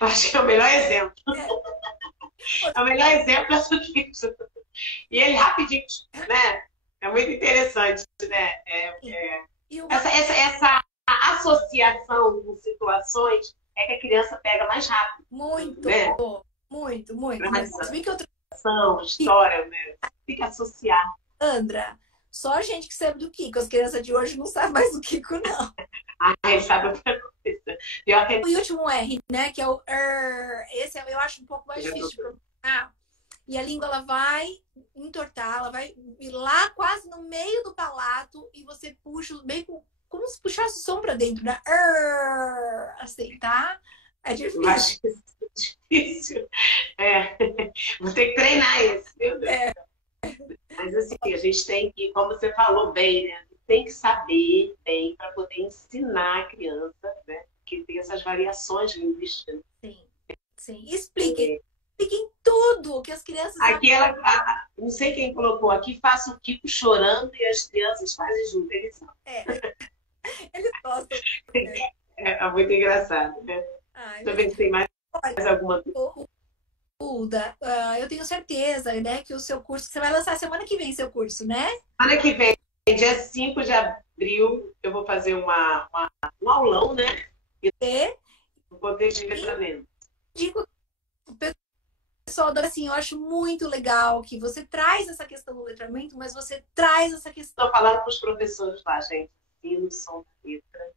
Acho que é o melhor exemplo. É o melhor exemplo é o Kiko. E ele rapidinho, né? É muito interessante, né? Essa associação com situações é que a criança pega mais rápido. Muito, né? muito. Se bem que outra história, né? Fica associado. Sandra, só a gente que sabe do Kiko. As crianças de hoje não sabem mais do Kiko, não. Ele sabe outra coisa. O último R, né? Que é o esse eu acho um pouco mais difícil de pronunciar. E a língua, ela vai entortar, ela vai ir lá quase no meio do palato e você puxa bem como se puxasse o som pra dentro, né? Assim, tá? É difícil. Eu acho que é difícil. Vou ter que treinar isso, meu Deus. Mas assim, a gente tem que, como você falou bem, né? Tem que saber bem para poder ensinar a criança, né? Que tem essas variações linguísticas. Sim. Expliquem tudo que as crianças... Aqui não sei quem colocou aqui, faça o Kiko chorando e as crianças fazem junto. Eles gostam. É muito engraçado, né? Deixa eu ver se tem mais alguma coisa. Uda, eu tenho certeza, né, que o seu curso, você vai lançar semana que vem seu curso, né? Semana que vem, dia 5 de abril, eu vou fazer um aulão, né? Vou poder de letramento. Digo, pessoal, assim, eu acho muito legal que você traz essa questão do letramento, mas você traz essa questão... Estou falando para os professores lá, gente, ensino som da letra.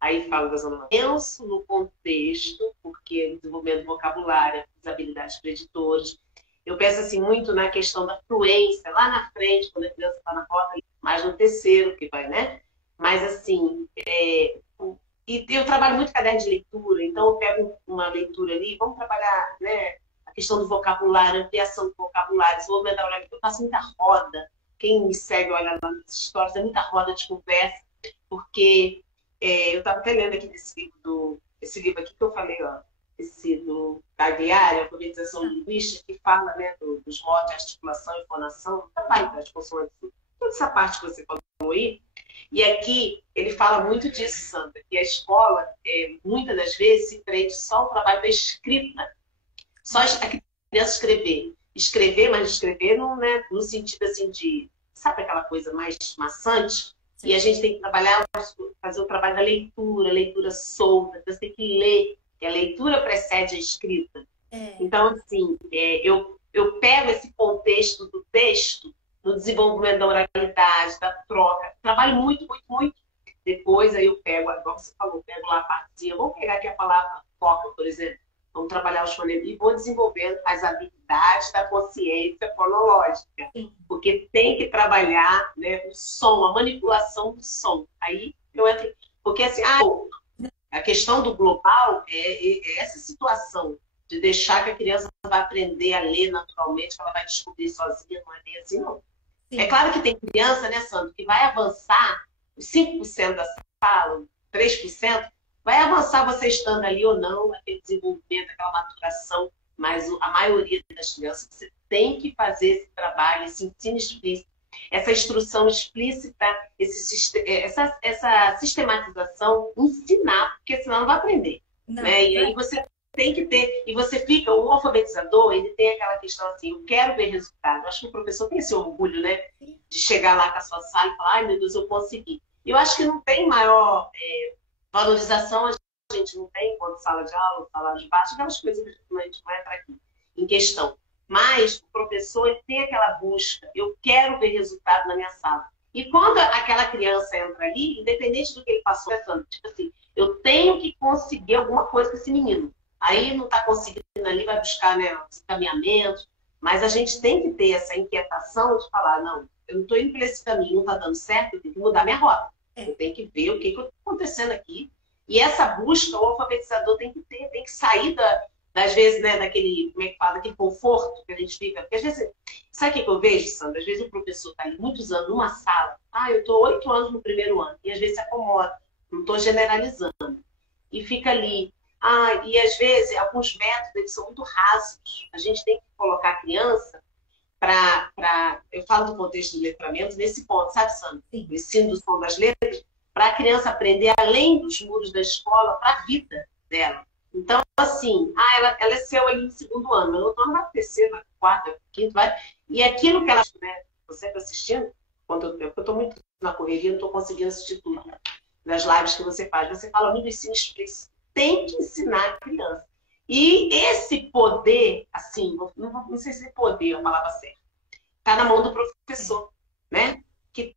Aí falo das onomatopeias. Penso no contexto, porque desenvolvimento vocabulário, as habilidades preditoras. Eu penso assim muito na questão da fluência, lá na frente, quando a criança está na rota, mais no terceiro que vai, né? Mas assim, e eu trabalho muito caderno de leitura, então eu pego uma leitura ali, vamos trabalhar, né? A questão do vocabulário, ampliação do vocabulário, desenvolvimento da oralidade. Eu faço muita roda. Quem me segue, olha lá nas histórias, é muita roda de conversa, porque eu estava até lendo aqui esse livro aqui que eu falei, ó, esse do Cagliari, Alfabetização Linguística, que fala, né, dos modos de articulação e fonação, trabalho das consoantes, toda essa parte que você falou aí. E aqui ele fala muito disso, Sandra, que a escola, muitas das vezes, se prende só ao trabalho da escrita. Só a criança escrever. Escrever, mas escrever não, né, no sentido assim de, sabe aquela coisa mais maçante? Sim. E a gente tem que trabalhar, fazer o trabalho da leitura solta. Você tem que ler, que a leitura precede a escrita. Então, assim, eu pego esse contexto do texto no desenvolvimento da oralidade, da troca. Trabalho muito. Depois, aí eu pego, igual você falou, pego lá a partezinha. Vamos pegar aqui a palavra foca, por exemplo. Vamos trabalhar os fonemas e vou desenvolvendo as habilidades da consciência fonológica. Sim. Porque tem que trabalhar, né, o som, a manipulação do som. Aí eu entro... Porque assim, a questão do global é essa situação de deixar que a criança vai aprender a ler naturalmente, que ela vai descobrir sozinha, não é bem assim, não. Sim. É claro que tem criança, né, Sandro, que vai avançar os 5% da sala, 3%, vai avançar você estando ali ou não, aquele desenvolvimento, aquela maturação, mas a maioria das crianças, você tem que fazer esse trabalho, esse ensino explícito, essa instrução explícita, essa sistematização, ensinar, porque senão não vai aprender. Não, né? E aí você tem que ter, e você fica, o alfabetizador, ele tem aquela questão assim, eu quero ver resultado. Acho que o professor tem esse orgulho, né? De chegar lá com a sua sala e falar, ai meu Deus, eu consegui. E eu acho que não tem maior valorização, a gente não tem, quanto sala de aula, salário de baixo, aquelas coisas que a gente vai entrar aqui em questão. Mas o professor, ele tem aquela busca, eu quero ver resultado na minha sala. E quando aquela criança entra ali, independente do que ele passou, tipo assim, eu tenho que conseguir alguma coisa com esse menino. Aí não está conseguindo ali, vai buscar, né, os encaminhamentos. Mas a gente tem que ter essa inquietação de falar, não, eu não estou indo para esse caminho, não está dando certo, eu tenho que mudar minha rota. Eu tenho que ver o que está acontecendo aqui. E essa busca, o alfabetizador tem que ter, tem que sair das vezes, né, daquele, como é que fala, daquele conforto que a gente fica. Porque às vezes, sabe o que eu vejo, Sandra? Às vezes o professor está ali muitos anos numa sala, eu estou 8 anos no primeiro ano, e às vezes se acomoda, não estou generalizando, e fica ali. E às vezes alguns métodos eles são muito rasos. A gente tem que colocar a criança eu falo do contexto do letramento nesse ponto, sabe, Sandra? O ensino do som das letras, para a criança aprender além dos muros da escola, para a vida dela. Então, assim, ela é seu ali no segundo ano, mas no outro ano vai terceiro, vai quarto, quinto, vai. E aquilo que ela, né, você está assistindo, eu estou muito na correria, não estou conseguindo assistir tudo das lives que você faz. Você fala muito do ensino explícito. Tem que ensinar a criança. E esse poder, assim, não sei se é poder a palavra certa, está na mão do professor, né? Que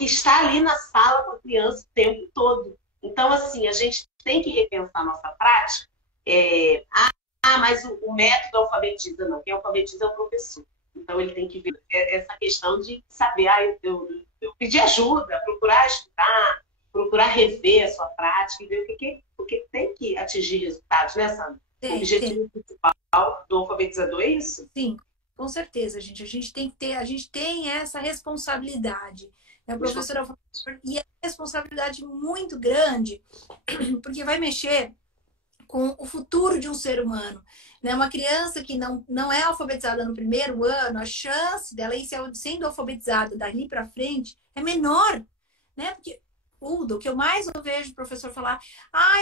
está ali na sala com a criança o tempo todo. Então, assim, a gente tem que repensar a nossa prática. Mas o método alfabetiza, não. Quem alfabetiza é o professor. Então, ele tem que ver essa questão de saber, eu pedir ajuda, procurar estudar, procurar rever a sua prática e ver o que tem que atingir resultados, né, Sandra? O objetivo principal do alfabetizador é isso? Sim, com certeza, gente. A gente tem essa responsabilidade. Né? O professor e é uma responsabilidade muito grande, porque vai mexer com o futuro de um ser humano. Né? Uma criança que não é alfabetizada no primeiro ano, a chance dela ir sendo alfabetizada dali para frente é menor. Né? Porque o que eu mais vejo o professor falar,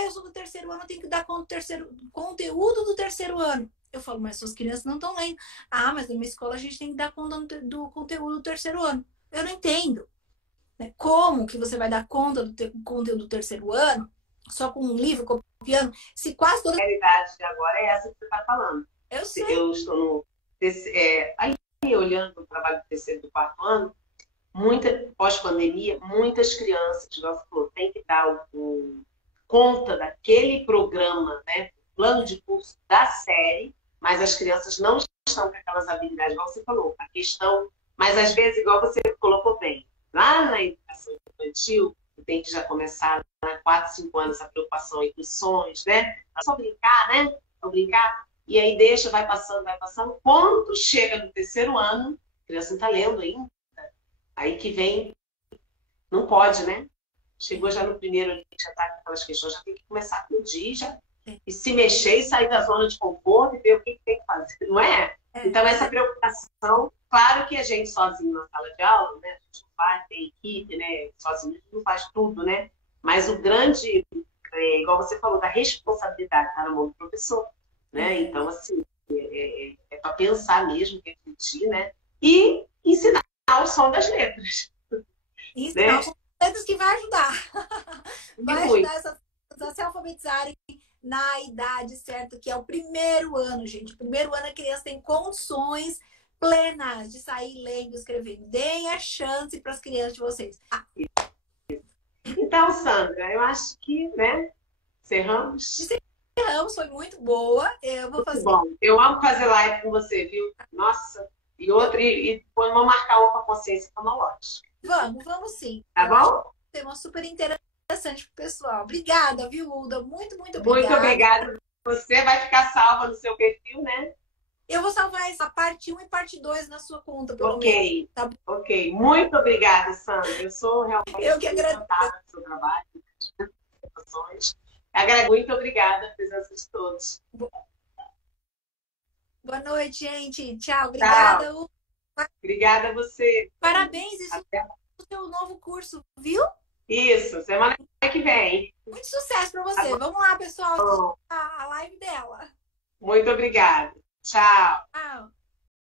eu sou do terceiro ano, eu tenho que dar conteúdo do terceiro ano. Eu falo, mas suas crianças não estão lendo. Mas na minha escola a gente tem que dar conta do conteúdo do terceiro ano. Eu não entendo. Né? Como que você vai dar conta do conteúdo do terceiro ano só com um livro, copiando, se quase toda... A realidade de agora é essa que você está falando. Eu sei. Eu estou ali olhando para o trabalho do terceiro e do quarto ano, pós-pandemia, muitas crianças, tem que dar conta daquele programa, né, plano de curso da série, mas as crianças não estão com aquelas habilidades, igual você falou, a questão, mas às vezes, igual você colocou bem, lá na educação infantil, tem que já começar, 4, 5 anos, a preocupação aí com os sonhos, né? É só brincar, né? Só brincar, e aí vai passando. Quando chega no terceiro ano, a criança não está lendo ainda, aí que vem, não pode, né? Chegou já no primeiro, já está com aquelas questões, já tem que começar a acudir, e se mexer e sair da zona de conforto e ver o que tem que fazer, não é? Então, essa preocupação, claro que a gente sozinho na sala de aula, né? A gente não faz, tem equipe, né? Sozinho a gente não faz tudo, né? Mas o grande, igual você falou, da responsabilidade está na mão do professor, né? Então, assim, é para pensar mesmo, refletir, né? E ensinar o som das letras. Ensinar o som das letras que vai ajudar. Vai ajudar essas pessoas a se alfabetizarem na idade certa, que é o primeiro ano, gente. O primeiro ano a criança tem condições plenas de sair lendo e escrevendo. Deem a chance para as crianças de vocês. Então, Sandra, eu acho que, né, encerramos. Encerramos, foi muito boa. Eu vou fazer. Bom, eu amo fazer live com você, viu? Nossa, e depois vamos marcar uma com a consciência fonológica. Vamos sim. Tá bom? Tema super interessante pro pessoal. Obrigada, viu, Ulda? Muito obrigada. Muito obrigada. Você vai ficar salva no seu perfil, né? Eu vou salvar essa parte 1 e parte 2 na sua conta, pelo menos. Tá? Ok. Muito obrigada, Sandra. Eu sou realmente encantada do seu trabalho, das informações. Muito obrigada a presença de todos. Boa noite, gente. Tchau. Tchau. Obrigada. Obrigada a você. Parabéns, isso é o seu novo curso, viu? Isso, semana que vem. Muito sucesso para você. Vamos lá, pessoal, a live dela. Muito obrigada. Tchau. Tchau.